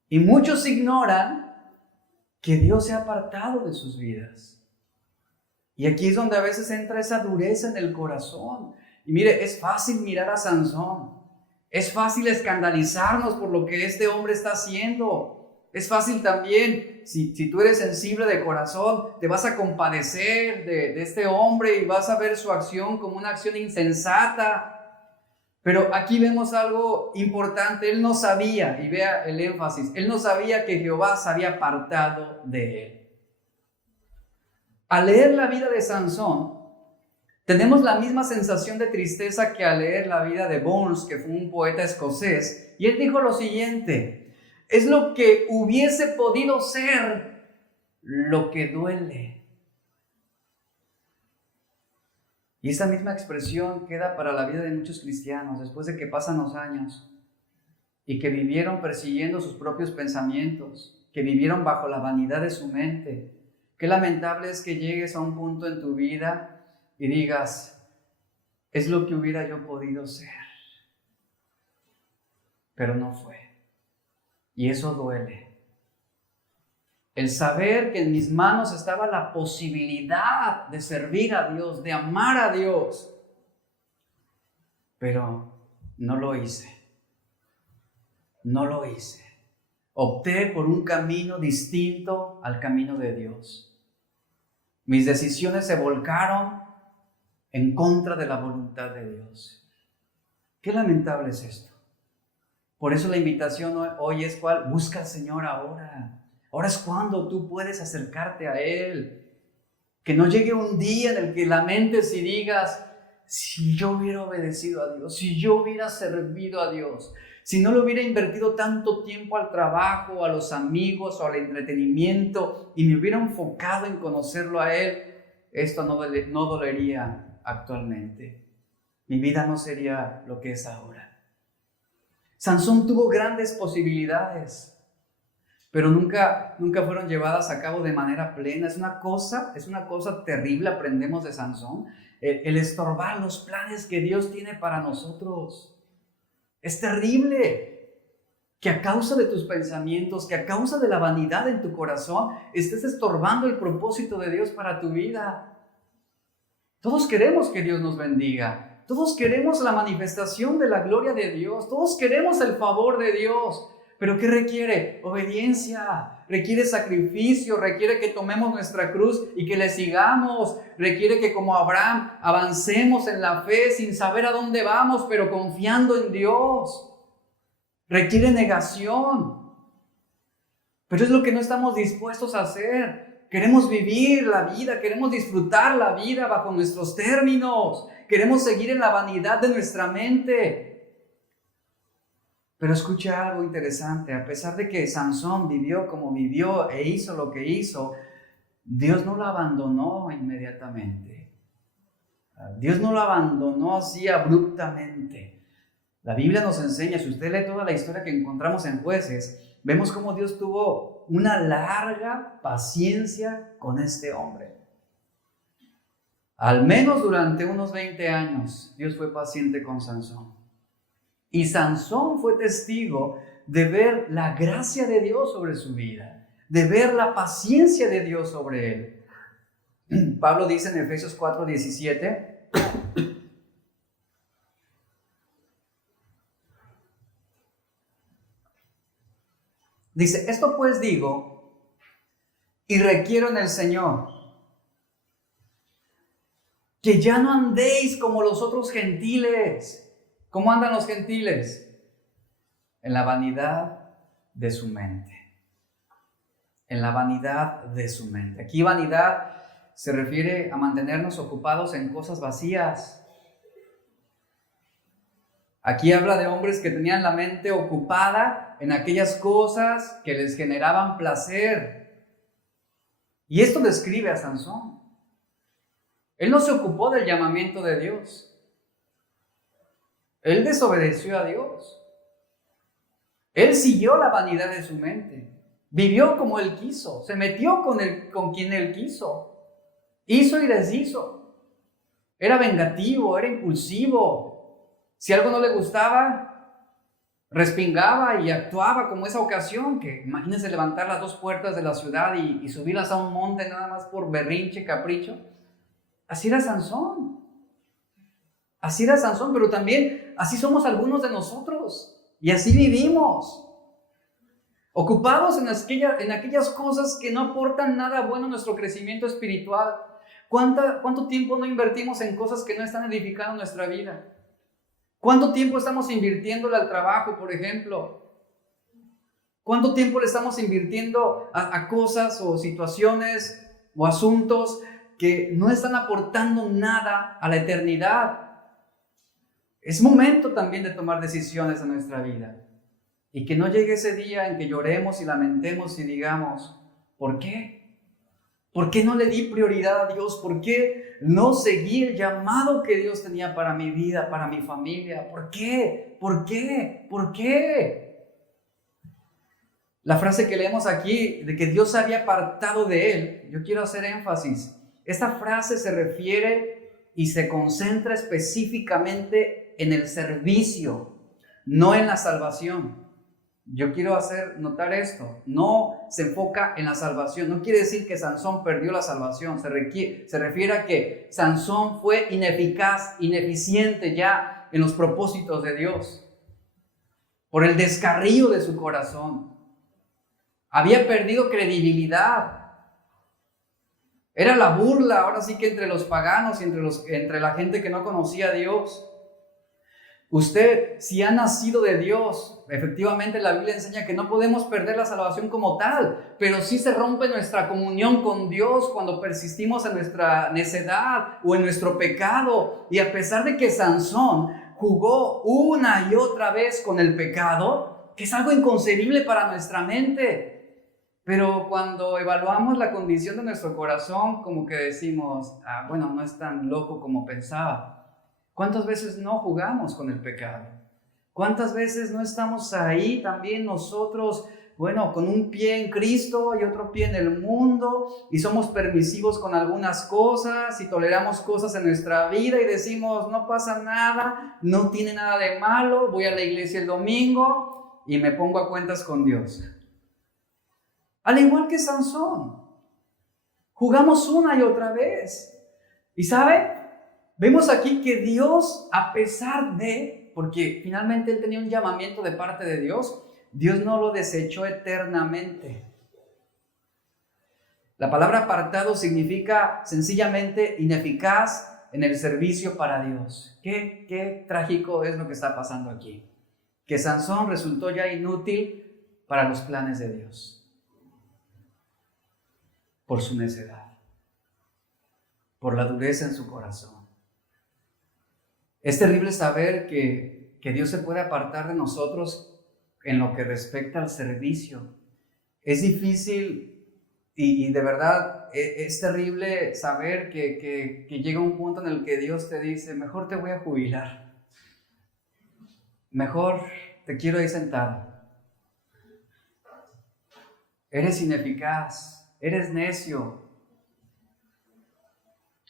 Y muchos ignoran que Dios se ha apartado de sus vidas. Y aquí es donde a veces entra esa dureza en el corazón. Y mire, es fácil mirar a Sansón. Es fácil escandalizarnos por lo que este hombre está haciendo. Es fácil también, si tú eres sensible de corazón, te vas a compadecer de este hombre y vas a ver su acción como una acción insensata. Pero aquí vemos algo importante. Él no sabía, y vea el énfasis, él no sabía que Jehová se había apartado de él. Al leer la vida de Sansón, tenemos la misma sensación de tristeza que al leer la vida de Burns, que fue un poeta escocés, y él dijo lo siguiente: es lo que hubiese podido ser lo que duele. Y esa misma expresión queda para la vida de muchos cristianos después de que pasan los años y que vivieron persiguiendo sus propios pensamientos, que vivieron bajo la vanidad de su mente. Qué lamentable es que llegues a un punto en tu vida y digas, es lo que hubiera yo podido ser, pero no fue. Y eso duele. El saber que en mis manos estaba la posibilidad de servir a Dios, de amar a Dios, pero no lo hice. No lo hice. Opté por un camino distinto al camino de Dios. Mis decisiones se volcaron en contra de la voluntad de Dios. Qué lamentable es esto. Por eso la invitación hoy es ¿cuál? Busca al Señor ahora. Ahora es cuando tú puedes acercarte a Él. Que no llegue un día en el que lamentes y digas, si yo hubiera obedecido a Dios, si yo hubiera servido a Dios, si no le hubiera invertido tanto tiempo al trabajo, a los amigos o al entretenimiento y me hubiera enfocado en conocerlo a Él, esto no dolería actualmente. Mi vida no sería lo que es ahora. Sansón tuvo grandes posibilidades, pero nunca fueron llevadas a cabo de manera plena. Es una cosa terrible, aprendemos de Sansón, el estorbar los planes que Dios tiene para nosotros. Es terrible que a causa de tus pensamientos, que a causa de la vanidad en tu corazón, estés estorbando el propósito de Dios para tu vida. Todos queremos que Dios nos bendiga. Todos queremos la manifestación de la gloria de Dios. Todos queremos el favor de Dios. ¿Pero qué requiere? Obediencia, requiere sacrificio, requiere que tomemos nuestra cruz y que le sigamos. Requiere que como Abraham avancemos en la fe sin saber a dónde vamos, pero confiando en Dios. Requiere negación. Pero es lo que no estamos dispuestos a hacer. Queremos vivir la vida, queremos disfrutar la vida bajo nuestros términos. Queremos seguir en la vanidad de nuestra mente. Pero escucha algo interesante, a pesar de que Sansón vivió como vivió e hizo lo que hizo, Dios no lo abandonó inmediatamente. Dios no lo abandonó así abruptamente. La Biblia nos enseña, si usted lee toda la historia que encontramos en Jueces, vemos cómo Dios tuvo una larga paciencia con este hombre. Al menos durante unos 20 años, Dios fue paciente con Sansón. Y Sansón fue testigo de ver la gracia de Dios sobre su vida, de ver la paciencia de Dios sobre él. Pablo dice en Efesios 4:17, dice, esto pues digo y requiero en el Señor, que ya no andéis como los otros gentiles. ¿Cómo andan los gentiles? En la vanidad de su mente. En la vanidad de su mente. Aquí vanidad se refiere a mantenernos ocupados en cosas vacías. Aquí habla de hombres que tenían la mente ocupada en aquellas cosas que les generaban placer. Y esto describe a Sansón. Él no se ocupó del llamamiento de Dios. Él desobedeció a Dios. Él siguió la vanidad de su mente. Vivió como él quiso. Se metió con quien él quiso. Hizo y deshizo. Era vengativo, era impulsivo. Si algo no le gustaba, respingaba y actuaba como esa ocasión. Que imagínense levantar las dos puertas de la ciudad y subirlas a un monte nada más por berrinche, capricho. Así era Sansón. Así era Sansón, pero también así somos algunos de nosotros. Y así vivimos. Ocupados en aquellas cosas que no aportan nada bueno a nuestro crecimiento espiritual. ¿Cuánto tiempo no invertimos en cosas que no están edificando nuestra vida? ¿Cuánto tiempo estamos invirtiéndole al trabajo, por ejemplo? ¿Cuánto tiempo le estamos invirtiendo a cosas o situaciones o asuntos que no están aportando nada a la eternidad? Es momento también de tomar decisiones en nuestra vida. Y que no llegue ese día en que lloremos y lamentemos y digamos, ¿por qué? ¿Por qué no le di prioridad a Dios? ¿Por qué no seguí el llamado que Dios tenía para mi vida, para mi familia? ¿Por qué? ¿Por qué? ¿Por qué? La frase que leemos aquí, de que Dios se había apartado de él, yo quiero hacer énfasis. Esta frase se refiere y se concentra específicamente en el servicio, no en la salvación. Yo quiero hacer notar esto, no se enfoca en la salvación, no quiere decir que Sansón perdió la salvación, se refiere a que Sansón fue ineficaz, ineficiente ya en los propósitos de Dios, por el descarrío de su corazón. Había perdido credibilidad. Era la burla, ahora sí que entre los paganos y entre la gente que no conocía a Dios. Usted, si ha nacido de Dios, efectivamente la Biblia enseña que no podemos perder la salvación como tal, pero sí se rompe nuestra comunión con Dios cuando persistimos en nuestra necedad o en nuestro pecado. Y a pesar de que Sansón jugó una y otra vez con el pecado, que es algo inconcebible para nuestra mente, pero cuando evaluamos la condición de nuestro corazón, como que decimos, bueno, no es tan loco como pensaba. ¿Cuántas veces no jugamos con el pecado? ¿Cuántas veces no estamos ahí también nosotros, con un pie en Cristo y otro pie en el mundo, y somos permisivos con algunas cosas y toleramos cosas en nuestra vida y decimos, no pasa nada, no tiene nada de malo, voy a la iglesia el domingo y me pongo a cuentas con Dios? Al igual que Sansón, jugamos una y otra vez. ¿Y sabe? Vemos aquí que Dios, a pesar de, porque finalmente él tenía un llamamiento de parte de Dios, Dios no lo desechó eternamente. La palabra apartado significa sencillamente ineficaz en el servicio para Dios. Qué trágico es lo que está pasando aquí. Que Sansón resultó ya inútil para los planes de Dios. Por su necedad. Por la dureza en su corazón. Es terrible saber que Dios se puede apartar de nosotros en lo que respecta al servicio. Es difícil y de verdad es terrible saber que llega un punto en el que Dios te dice, mejor te voy a jubilar. Mejor te quiero ahí sentado. Eres ineficaz, eres necio.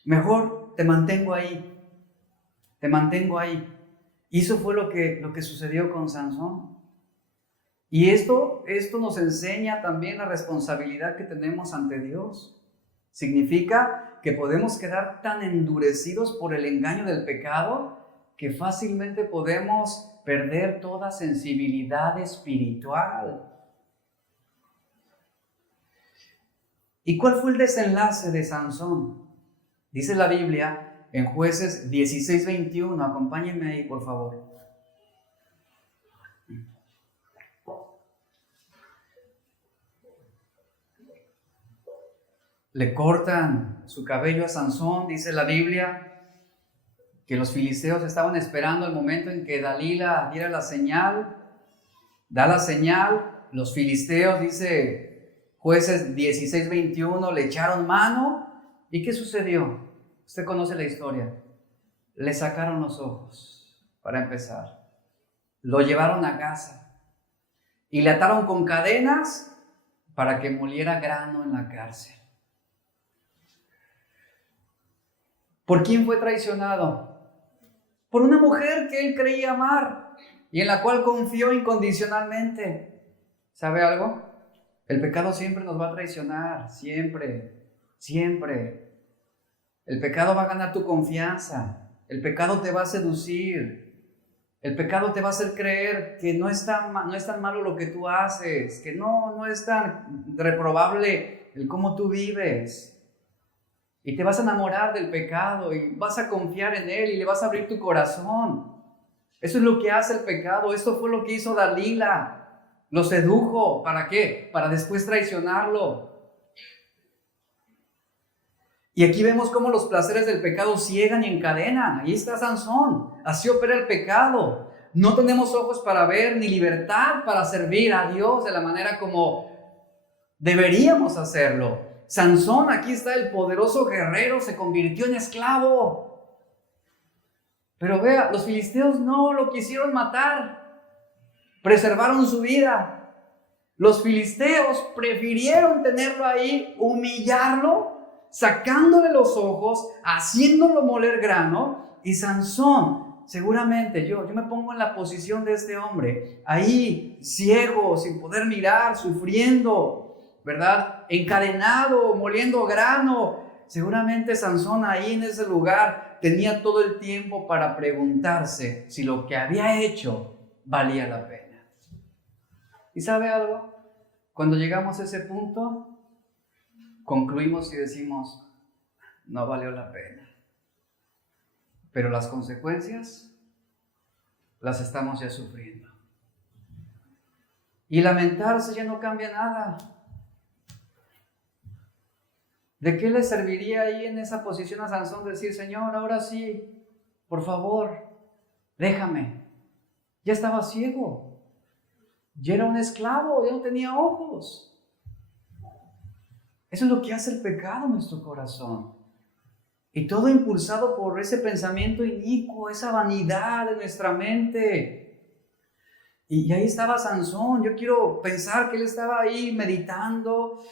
Mejor te mantengo ahí. Te mantengo ahí. Y eso fue lo que sucedió con Sansón. Y esto nos enseña también la responsabilidad que tenemos ante Dios. Significa que podemos quedar tan endurecidos por el engaño del pecado que fácilmente podemos perder toda sensibilidad espiritual. ¿Y cuál fue el desenlace de Sansón? Dice la Biblia en Jueces 16:21, acompáñenme ahí por favor. Le cortan su cabello a Sansón, dice la Biblia, que los filisteos estaban esperando el momento en que Dalila diera la señal. Da la señal, los filisteos, dice Jueces 16:21, le echaron mano. ¿Y qué sucedió? Usted conoce la historia. Le sacaron los ojos, para empezar. Lo llevaron a Gaza y le ataron con cadenas para que moliera grano en la cárcel. ¿Por quién fue traicionado? Por una mujer que él creía amar y en la cual confió incondicionalmente. ¿Sabe algo? El pecado siempre nos va a traicionar, siempre, siempre. El pecado va a ganar tu confianza. El pecado te va a seducir. El pecado te va a hacer creer que no es tan malo lo que tú haces, que no es tan reprobable el cómo tú vives. Y te vas a enamorar del pecado y vas a confiar en él y le vas a abrir tu corazón. Eso es lo que hace el pecado. Esto fue lo que hizo Dalila. Lo sedujo. ¿Para qué? Para después traicionarlo. Y aquí vemos cómo los placeres del pecado ciegan y encadenan. Ahí está Sansón. Así opera el pecado. No tenemos ojos para ver ni libertad para servir a Dios de la manera como deberíamos hacerlo. Sansón, aquí está el poderoso guerrero, se convirtió en esclavo. Pero vea, los filisteos no lo quisieron matar. Preservaron su vida. Los filisteos prefirieron tenerlo ahí, humillarlo, sacándole los ojos, haciéndolo moler grano. Y Sansón, seguramente yo me pongo en la posición de este hombre, ahí ciego, sin poder mirar, sufriendo, ¿verdad? Encadenado, moliendo grano. Seguramente Sansón ahí en ese lugar tenía todo el tiempo para preguntarse si lo que había hecho valía la pena. ¿Y sabe algo? Cuando llegamos a ese punto, concluimos y decimos, no valió la pena. Pero las consecuencias las estamos ya sufriendo. Y lamentarse ya no cambia nada. ¿De qué le serviría ahí en esa posición a Sansón decir, Señor, ahora sí, por favor, déjame? Ya estaba ciego, ya era un esclavo, ya no tenía ojos. Eso es lo que hace el pecado en nuestro corazón. Y todo impulsado por ese pensamiento inicuo, esa vanidad de nuestra mente. Y ahí estaba Sansón. Yo quiero pensar que él estaba ahí meditando,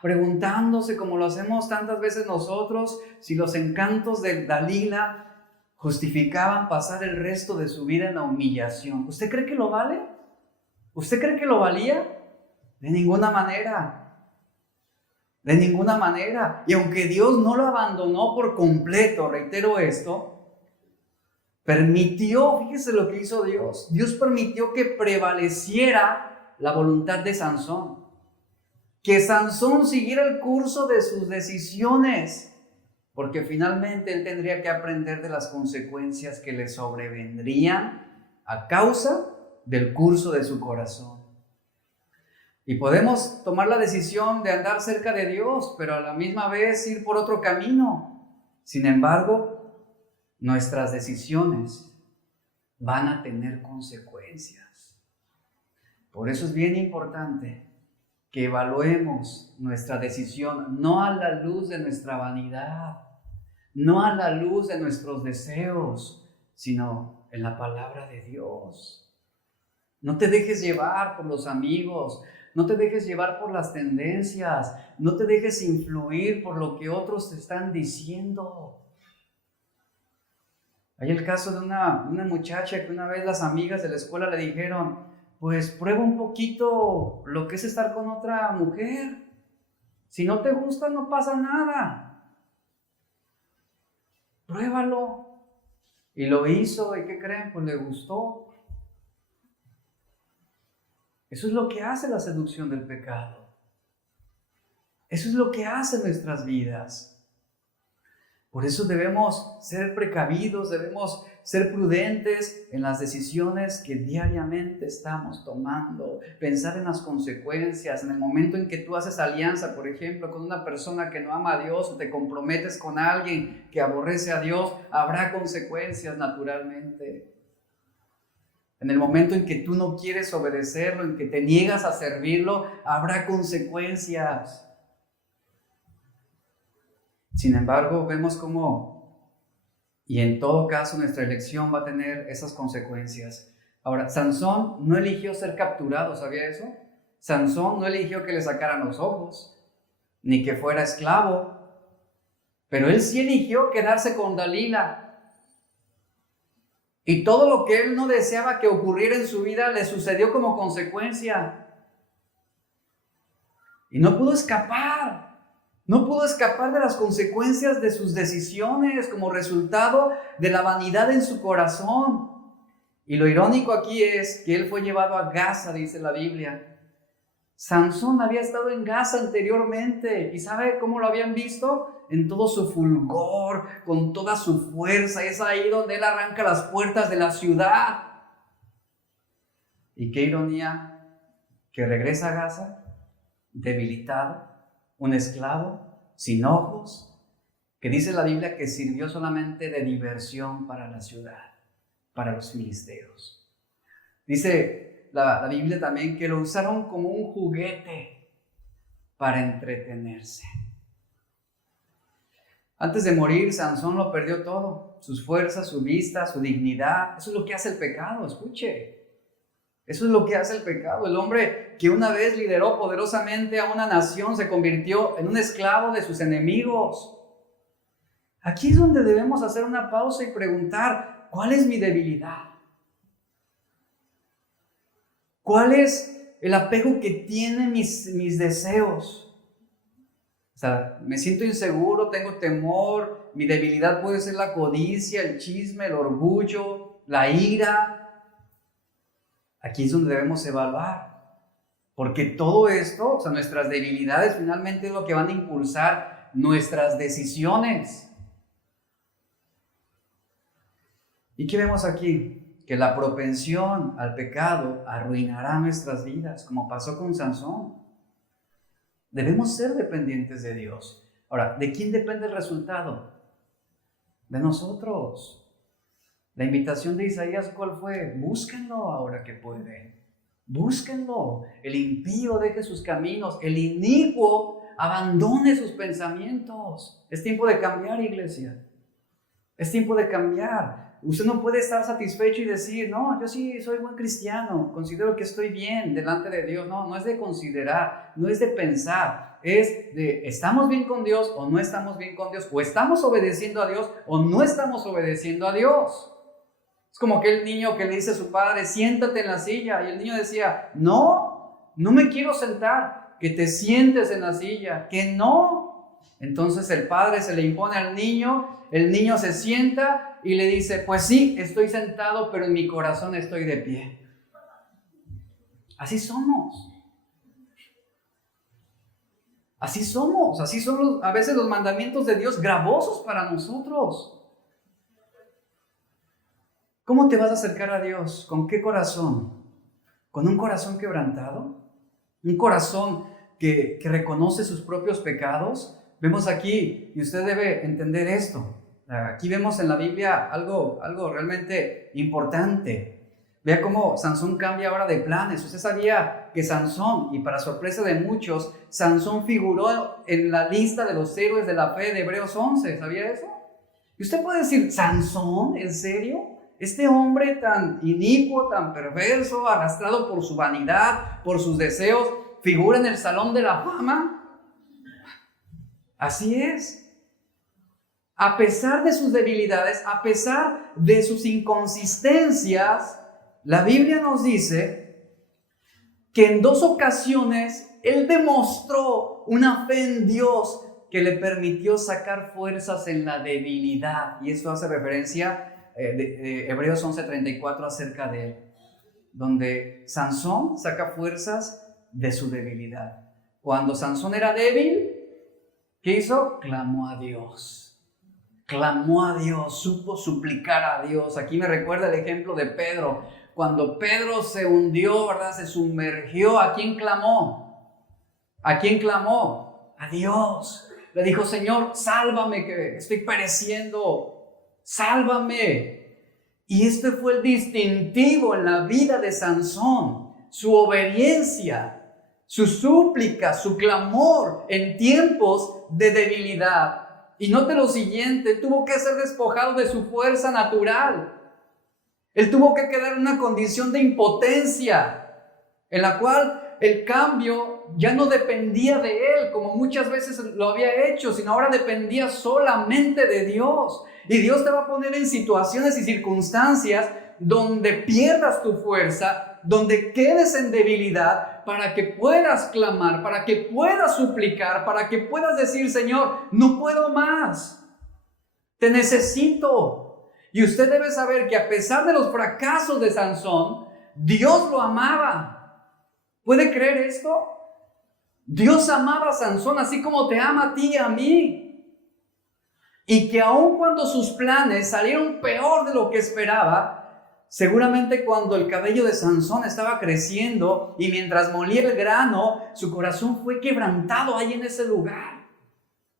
preguntándose, como lo hacemos tantas veces nosotros, si los encantos de Dalila justificaban pasar el resto de su vida en la humillación. ¿Usted cree que lo vale? ¿Usted cree que lo valía? De ninguna manera. De ninguna manera. Y aunque Dios no lo abandonó por completo, reitero esto, permitió, fíjese lo que hizo Dios. Dios permitió que prevaleciera la voluntad de Sansón. Que Sansón siguiera el curso de sus decisiones, porque finalmente él tendría que aprender de las consecuencias que le sobrevendrían a causa del curso de su corazón. Y podemos tomar la decisión de andar cerca de Dios, pero a la misma vez ir por otro camino. Sin embargo, nuestras decisiones van a tener consecuencias. Por eso es bien importante que evaluemos nuestra decisión no a la luz de nuestra vanidad, no a la luz de nuestros deseos, sino en la palabra de Dios. No te dejes llevar por los amigos, no te dejes llevar por las tendencias, no te dejes influir por lo que otros te están diciendo. Hay el caso de una muchacha que una vez las amigas de la escuela le dijeron, pues prueba un poquito lo que es estar con otra mujer. Si no te gusta, no pasa nada. Pruébalo. Y lo hizo, ¿y qué creen? Pues le gustó. Eso es lo que hace la seducción del pecado. Eso es lo que hace nuestras vidas. Por eso debemos ser precavidos, debemos ser prudentes en las decisiones que diariamente estamos tomando, pensar en las consecuencias, en el momento en que tú haces alianza, por ejemplo, con una persona que no ama a Dios o te comprometes con alguien que aborrece a Dios, habrá consecuencias naturalmente. En el momento en que tú no quieres obedecerlo, en que te niegas a servirlo, habrá consecuencias. Sin embargo, vemos cómo, y en todo caso, nuestra elección va a tener esas consecuencias. Ahora, Sansón no eligió ser capturado, ¿sabía eso? Sansón no eligió que le sacaran los ojos, ni que fuera esclavo, pero él sí eligió quedarse con Dalila. Y todo lo que él no deseaba que ocurriera en su vida le sucedió como consecuencia. Y no pudo escapar. No pudo escapar de las consecuencias de sus decisiones como resultado de la vanidad en su corazón. Y lo irónico aquí es que él fue llevado a Gaza, dice la Biblia. Sansón había estado en Gaza anteriormente. ¿Y sabe cómo lo habían visto? En todo su fulgor, con toda su fuerza. Es ahí donde él arranca las puertas de la ciudad. Y qué ironía que regresa a Gaza debilitado, un esclavo, sin ojos, que dice la Biblia que sirvió solamente de diversión para la ciudad, para los filisteos. Dice la Biblia también que lo usaron como un juguete para entretenerse. Antes de morir, Sansón lo perdió todo, sus fuerzas, su vista, su dignidad. Eso es lo que hace el pecado, escuche. Eso es lo que hace el pecado. El hombre que una vez lideró poderosamente a una nación se convirtió en un esclavo de sus enemigos. Aquí es donde debemos hacer una pausa y preguntar, ¿cuál es mi debilidad? ¿Cuál es el apego que tienen mis deseos? O sea, me siento inseguro, tengo temor, mi debilidad puede ser la codicia, el chisme, el orgullo, la ira. Aquí es donde debemos evaluar, porque todo esto, o sea, nuestras debilidades finalmente es lo que van a impulsar nuestras decisiones. ¿Y qué vemos aquí? que la propensión al pecado arruinará nuestras vidas, como pasó con Sansón. Debemos ser dependientes de Dios. Ahora, ¿de quién depende el resultado? De nosotros. La invitación de Isaías, ¿cuál fue? Búsquenlo ahora que pueden. Búsquenlo. El impío deje sus caminos. El inicuo abandone sus pensamientos. Es tiempo de cambiar, iglesia. Es tiempo de cambiar. Usted no puede estar satisfecho y decir, no, yo sí soy buen cristiano, considero que estoy bien delante de Dios. No, no es de considerar, no es de pensar, es de ¿estamos bien con Dios o no estamos bien con Dios? ¿O estamos obedeciendo a Dios o no estamos obedeciendo a Dios? Es como aquel niño que le dice a su padre, siéntate en la silla, y el niño decía, no me quiero sentar, que te sientes en la silla, que no. Entonces el padre se le impone al niño, el niño se sienta y le dice, pues sí, estoy sentado, pero en mi corazón estoy de pie. Así somos. Así somos, así son a veces los mandamientos de Dios gravosos para nosotros. ¿Cómo te vas a acercar a Dios? ¿Con qué corazón? ¿Con un corazón quebrantado? ¿Un corazón que reconoce sus propios pecados? Vemos aquí, y usted debe entender esto, aquí vemos en la Biblia algo realmente importante. Vea cómo Sansón cambia ahora de planes. Usted sabía que Sansón, y para sorpresa de muchos, Sansón figuró en la lista de los héroes de la fe de Hebreos 11. ¿Sabía eso? Y usted puede decir, ¿Sansón? ¿En serio? Este hombre tan inicuo, tan perverso, arrastrado por su vanidad, por sus deseos, figura en el salón de la fama. Así es. A pesar de sus debilidades, a pesar de sus inconsistencias, la Biblia nos dice que en 2 ocasiones él demostró una fe en Dios que le permitió sacar fuerzas en la debilidad. Y esto hace referencia de Hebreos 11:34 acerca de él, donde Sansón saca fuerzas de su debilidad. Cuando Sansón era débil, ¿qué hizo? Clamó a Dios. Clamó a Dios, supo suplicar a Dios. Aquí me recuerda el ejemplo de Pedro. Cuando Pedro se hundió, ¿verdad? Se sumergió. ¿A quién clamó? ¿A quién clamó? A Dios. Le dijo, Señor, sálvame que estoy pereciendo. Sálvame. Y este fue el distintivo en la vida de Sansón. Su obediencia, su súplica, su clamor en tiempos de debilidad. Y note lo siguiente, tuvo que ser despojado de su fuerza natural. Él tuvo que quedar en una condición de impotencia, en la cual el cambio ya no dependía de él, como muchas veces lo había hecho, sino ahora dependía solamente de Dios. Y Dios te va a poner en situaciones y circunstancias donde pierdas tu fuerza, donde quedes en debilidad, para que puedas clamar, para que puedas suplicar, para que puedas decir, Señor, no puedo más, te necesito. Y usted debe saber que a pesar de los fracasos de Sansón, Dios lo amaba. ¿Puede creer esto? Dios amaba a Sansón así como te ama a ti y a mí. Y que aun cuando sus planes salieron peor de lo que esperaba, seguramente cuando el cabello de Sansón estaba creciendo y mientras molía el grano, su corazón fue quebrantado ahí en ese lugar.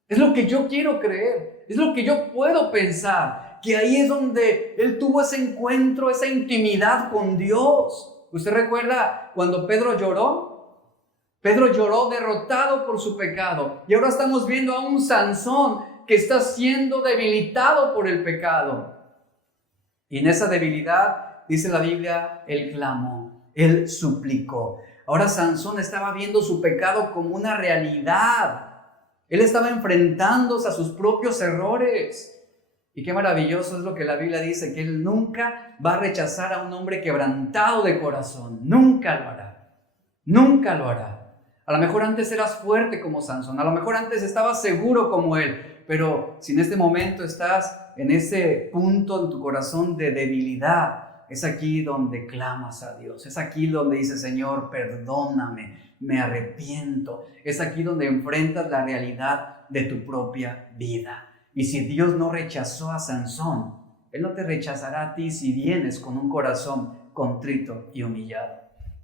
Es lo que yo quiero creer, es lo que yo puedo pensar, que ahí es donde él tuvo ese encuentro, esa intimidad con Dios. ¿Usted recuerda cuando Pedro lloró? Pedro lloró derrotado por su pecado. Y ahora estamos viendo a un Sansón que está siendo debilitado por el pecado. Y en esa debilidad, dice la Biblia, él clamó, él suplicó. Ahora Sansón estaba viendo su pecado como una realidad. Él estaba enfrentándose a sus propios errores. Y qué maravilloso es lo que la Biblia dice, que él nunca va a rechazar a un hombre quebrantado de corazón. Nunca lo hará. Nunca lo hará. A lo mejor antes eras fuerte como Sansón, a lo mejor antes estabas seguro como él, pero si en este momento estás en ese punto en tu corazón de debilidad, es aquí donde clamas a Dios, es aquí donde dices, Señor, perdóname, me arrepiento, es aquí donde enfrentas la realidad de tu propia vida. Y si Dios no rechazó a Sansón, Él no te rechazará a ti si vienes con un corazón contrito y humillado.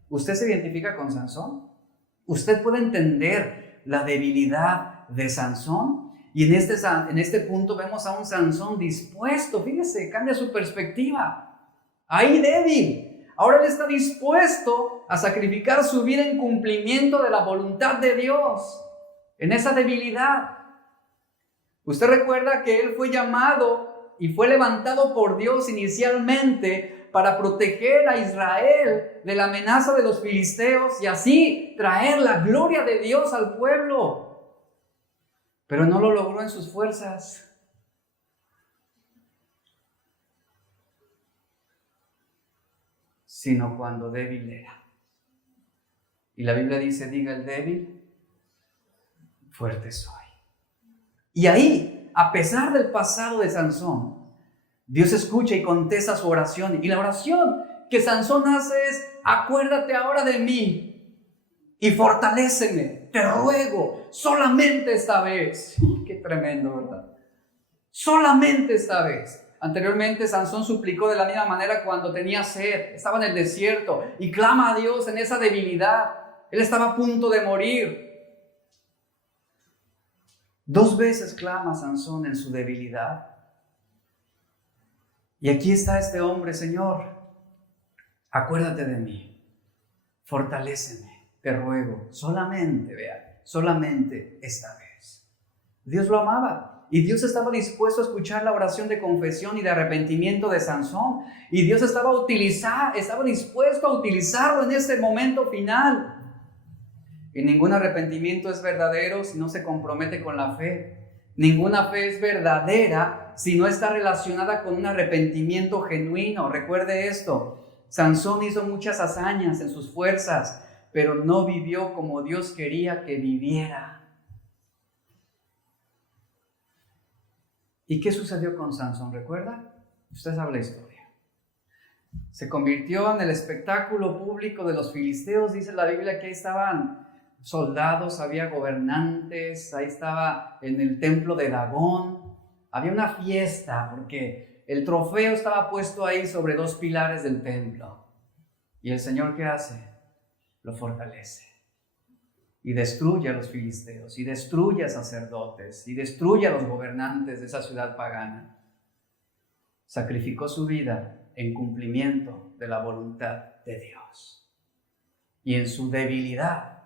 ¿Usted se identifica con Sansón? ¿Usted puede entender la debilidad de Sansón? Y en este punto vemos a un Sansón dispuesto, fíjese, cambia su perspectiva. Ahí débil, ahora él está dispuesto a sacrificar su vida en cumplimiento de la voluntad de Dios, en esa debilidad. Usted recuerda que él fue llamado y fue levantado por Dios inicialmente para proteger a Israel de la amenaza de los filisteos y así traer la gloria de Dios al pueblo. Pero no lo logró en sus fuerzas. Sino cuando débil era. Y la Biblia dice, diga el débil, fuerte soy. Y ahí, a pesar del pasado de Sansón, Dios escucha y contesta su oración. Y la oración que Sansón hace es, acuérdate ahora de mí y fortaléceme, te ruego, solamente esta vez. Qué tremendo, ¿verdad? Solamente esta vez. Anteriormente Sansón suplicó de la misma manera cuando tenía sed, estaba en el desierto y clama a Dios en esa debilidad. Él estaba a punto de morir. 2 veces clama Sansón en su debilidad. Y aquí está este hombre, Señor, acuérdate de mí, fortaléceme, te ruego, solamente, vea, solamente esta vez. Dios lo amaba y Dios estaba dispuesto a escuchar la oración de confesión y de arrepentimiento de Sansón. Y Dios estaba dispuesto a utilizarlo en este momento final. Y ningún arrepentimiento es verdadero si no se compromete con la fe. Ninguna fe es verdadera si no está relacionada con un arrepentimiento genuino. Recuerde esto, Sansón hizo muchas hazañas en sus fuerzas, pero no vivió como Dios quería que viviera. ¿Y qué sucedió con Sansón? ¿Recuerda? Usted sabe la historia. Se convirtió en el espectáculo público de los filisteos. Dice la Biblia que ahí estaban soldados, había gobernantes, ahí estaba en el templo de Dagón. Había una fiesta porque el trofeo estaba puesto ahí sobre 2 pilares del templo. ¿Y el Señor qué hace? Lo fortalece. Y destruye a los filisteos, y destruye a sacerdotes, y destruye a los gobernantes de esa ciudad pagana. Sacrificó su vida en cumplimiento de la voluntad de Dios. Y en su debilidad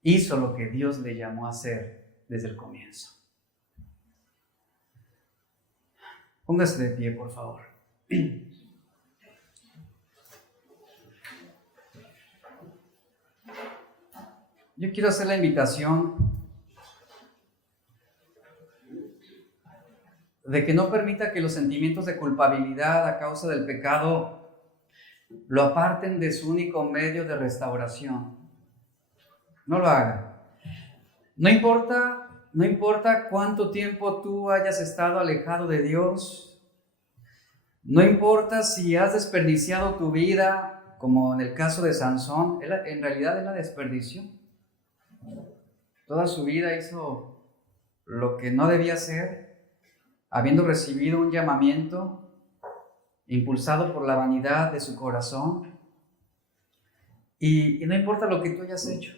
hizo lo que Dios le llamó a hacer desde el comienzo. Póngase de pie, por favor. Yo quiero hacer la invitación de que no permita que los sentimientos de culpabilidad a causa del pecado lo aparten de su único medio de restauración. No lo haga. No importa cuánto tiempo tú hayas estado alejado de Dios. No importa si has desperdiciado tu vida, como en el caso de Sansón. En realidad él la desperdició. Toda su vida hizo lo que no debía hacer, habiendo recibido un llamamiento impulsado por la vanidad de su corazón. Y no importa lo que tú hayas hecho.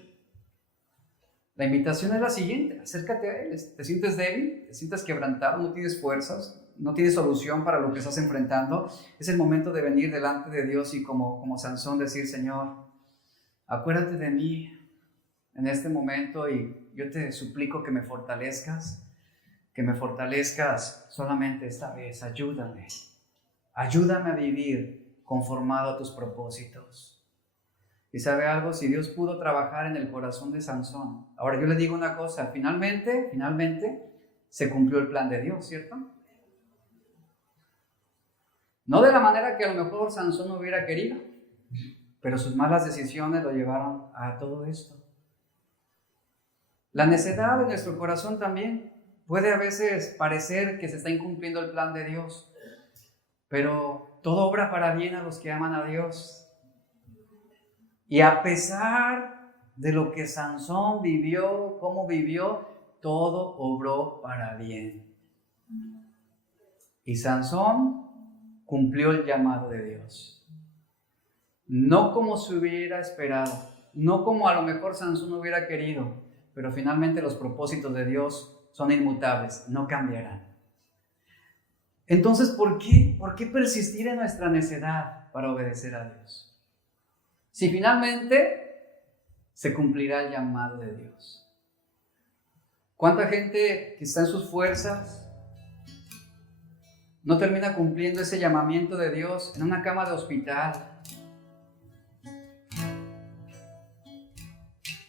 La invitación es la siguiente: acércate a Él. ¿Te sientes débil? ¿Te sientes quebrantado? ¿No tienes fuerzas? ¿No tienes solución para lo que estás enfrentando? Es el momento de venir delante de Dios y como Sansón decir: Señor, acuérdate de mí en este momento y yo te suplico que me fortalezcas solamente esta vez. Ayúdame a vivir conformado a tus propósitos. Y sabe algo, si Dios pudo trabajar en el corazón de Sansón, ahora yo le digo una cosa, finalmente se cumplió el plan de Dios, ¿cierto? No de la manera que a lo mejor Sansón no hubiera querido, pero sus malas decisiones lo llevaron a todo esto. La necedad de nuestro corazón también puede a veces parecer que se está incumpliendo el plan de Dios, pero todo obra para bien a los que aman a Dios. Y a pesar de lo que Sansón vivió, cómo vivió, todo obró para bien. Y Sansón cumplió el llamado de Dios. No como se hubiera esperado, no como a lo mejor Sansón hubiera querido, pero finalmente los propósitos de Dios son inmutables, no cambiarán. Entonces, ¿por qué persistir en nuestra necedad para obedecer a Dios? Si finalmente se cumplirá el llamado de Dios. ¿Cuánta gente que está en sus fuerzas no termina cumpliendo ese llamamiento de Dios en una cama de hospital?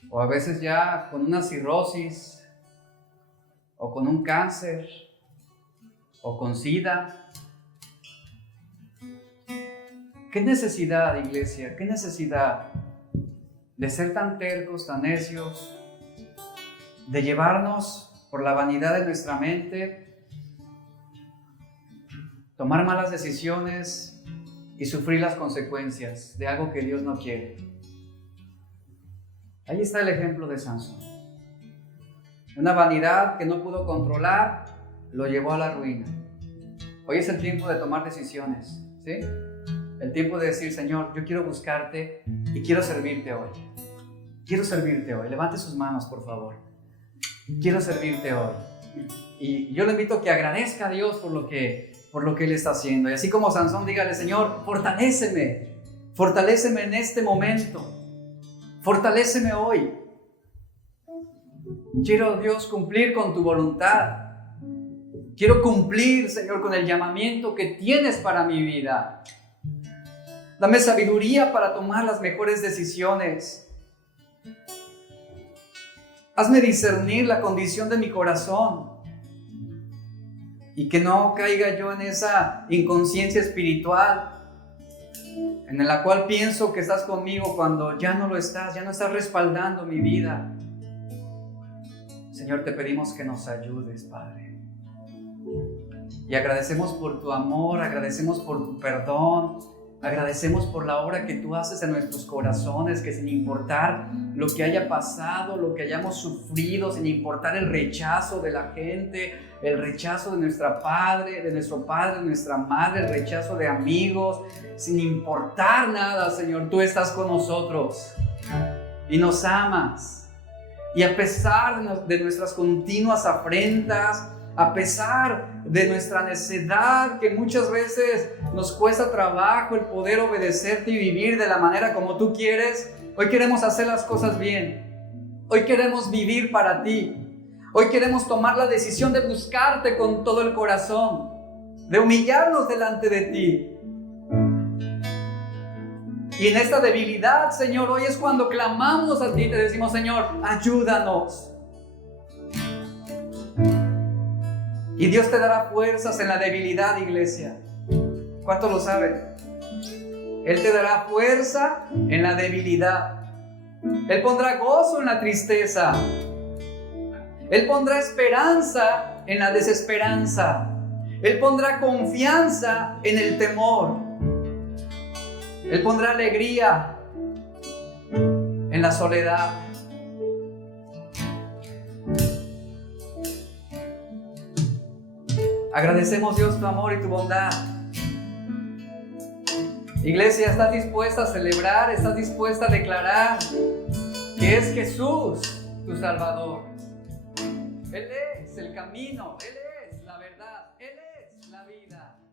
O a veces ya con una cirrosis, o con un cáncer, o con SIDA. ¿Qué necesidad, iglesia? ¿Qué necesidad de ser tan tercos, tan necios, de llevarnos por la vanidad de nuestra mente, tomar malas decisiones y sufrir las consecuencias de algo que Dios no quiere? Ahí está el ejemplo de Sansón. Una vanidad que no pudo controlar lo llevó a la ruina. Hoy es el tiempo de tomar decisiones, ¿sí? El tiempo de decir: Señor, yo quiero buscarte y quiero servirte hoy. Quiero servirte hoy. Levante sus manos, por favor. Quiero servirte hoy. Y yo le invito a que agradezca a Dios por lo que Él está haciendo. Y así como Sansón, dígale: Señor, fortaléceme. Fortaléceme en este momento. Fortaléceme hoy. Quiero, Dios, cumplir con tu voluntad. Quiero cumplir, Señor, con el llamamiento que tienes para mi vida. Dame sabiduría para tomar las mejores decisiones. Hazme discernir la condición de mi corazón y que no caiga yo en esa inconsciencia espiritual en la cual pienso que estás conmigo cuando ya no lo estás, ya no estás respaldando mi vida. Señor, te pedimos que nos ayudes, Padre. Y agradecemos por tu amor, agradecemos por tu perdón, agradecemos por la obra que tú haces en nuestros corazones, que sin importar lo que haya pasado, lo que hayamos sufrido, sin importar el rechazo de la gente, el rechazo de nuestro padre, de nuestra madre, el rechazo de amigos, sin importar nada, Señor, tú estás con nosotros y nos amas. Y a pesar de nuestras continuas afrentas, a pesar de nuestra necedad, que muchas veces nos cuesta trabajo el poder obedecerte y vivir de la manera como tú quieres, hoy queremos hacer las cosas bien. Hoy queremos vivir para ti. Hoy queremos tomar la decisión de buscarte con todo el corazón, de humillarnos delante de ti. Y en esta debilidad, Señor, hoy es cuando clamamos a ti y te decimos: Señor, ayúdanos. Y Dios te dará fuerzas en la debilidad, iglesia. ¿Cuántos lo saben? Él te dará fuerza en la debilidad. Él pondrá gozo en la tristeza. Él pondrá esperanza en la desesperanza. Él pondrá confianza en el temor. Él pondrá alegría en la soledad. Agradecemos, Dios, tu amor y tu bondad. Iglesia, ¿estás dispuesta a celebrar? ¿Estás dispuesta a declarar que es Jesús tu Salvador? Él es el camino, Él es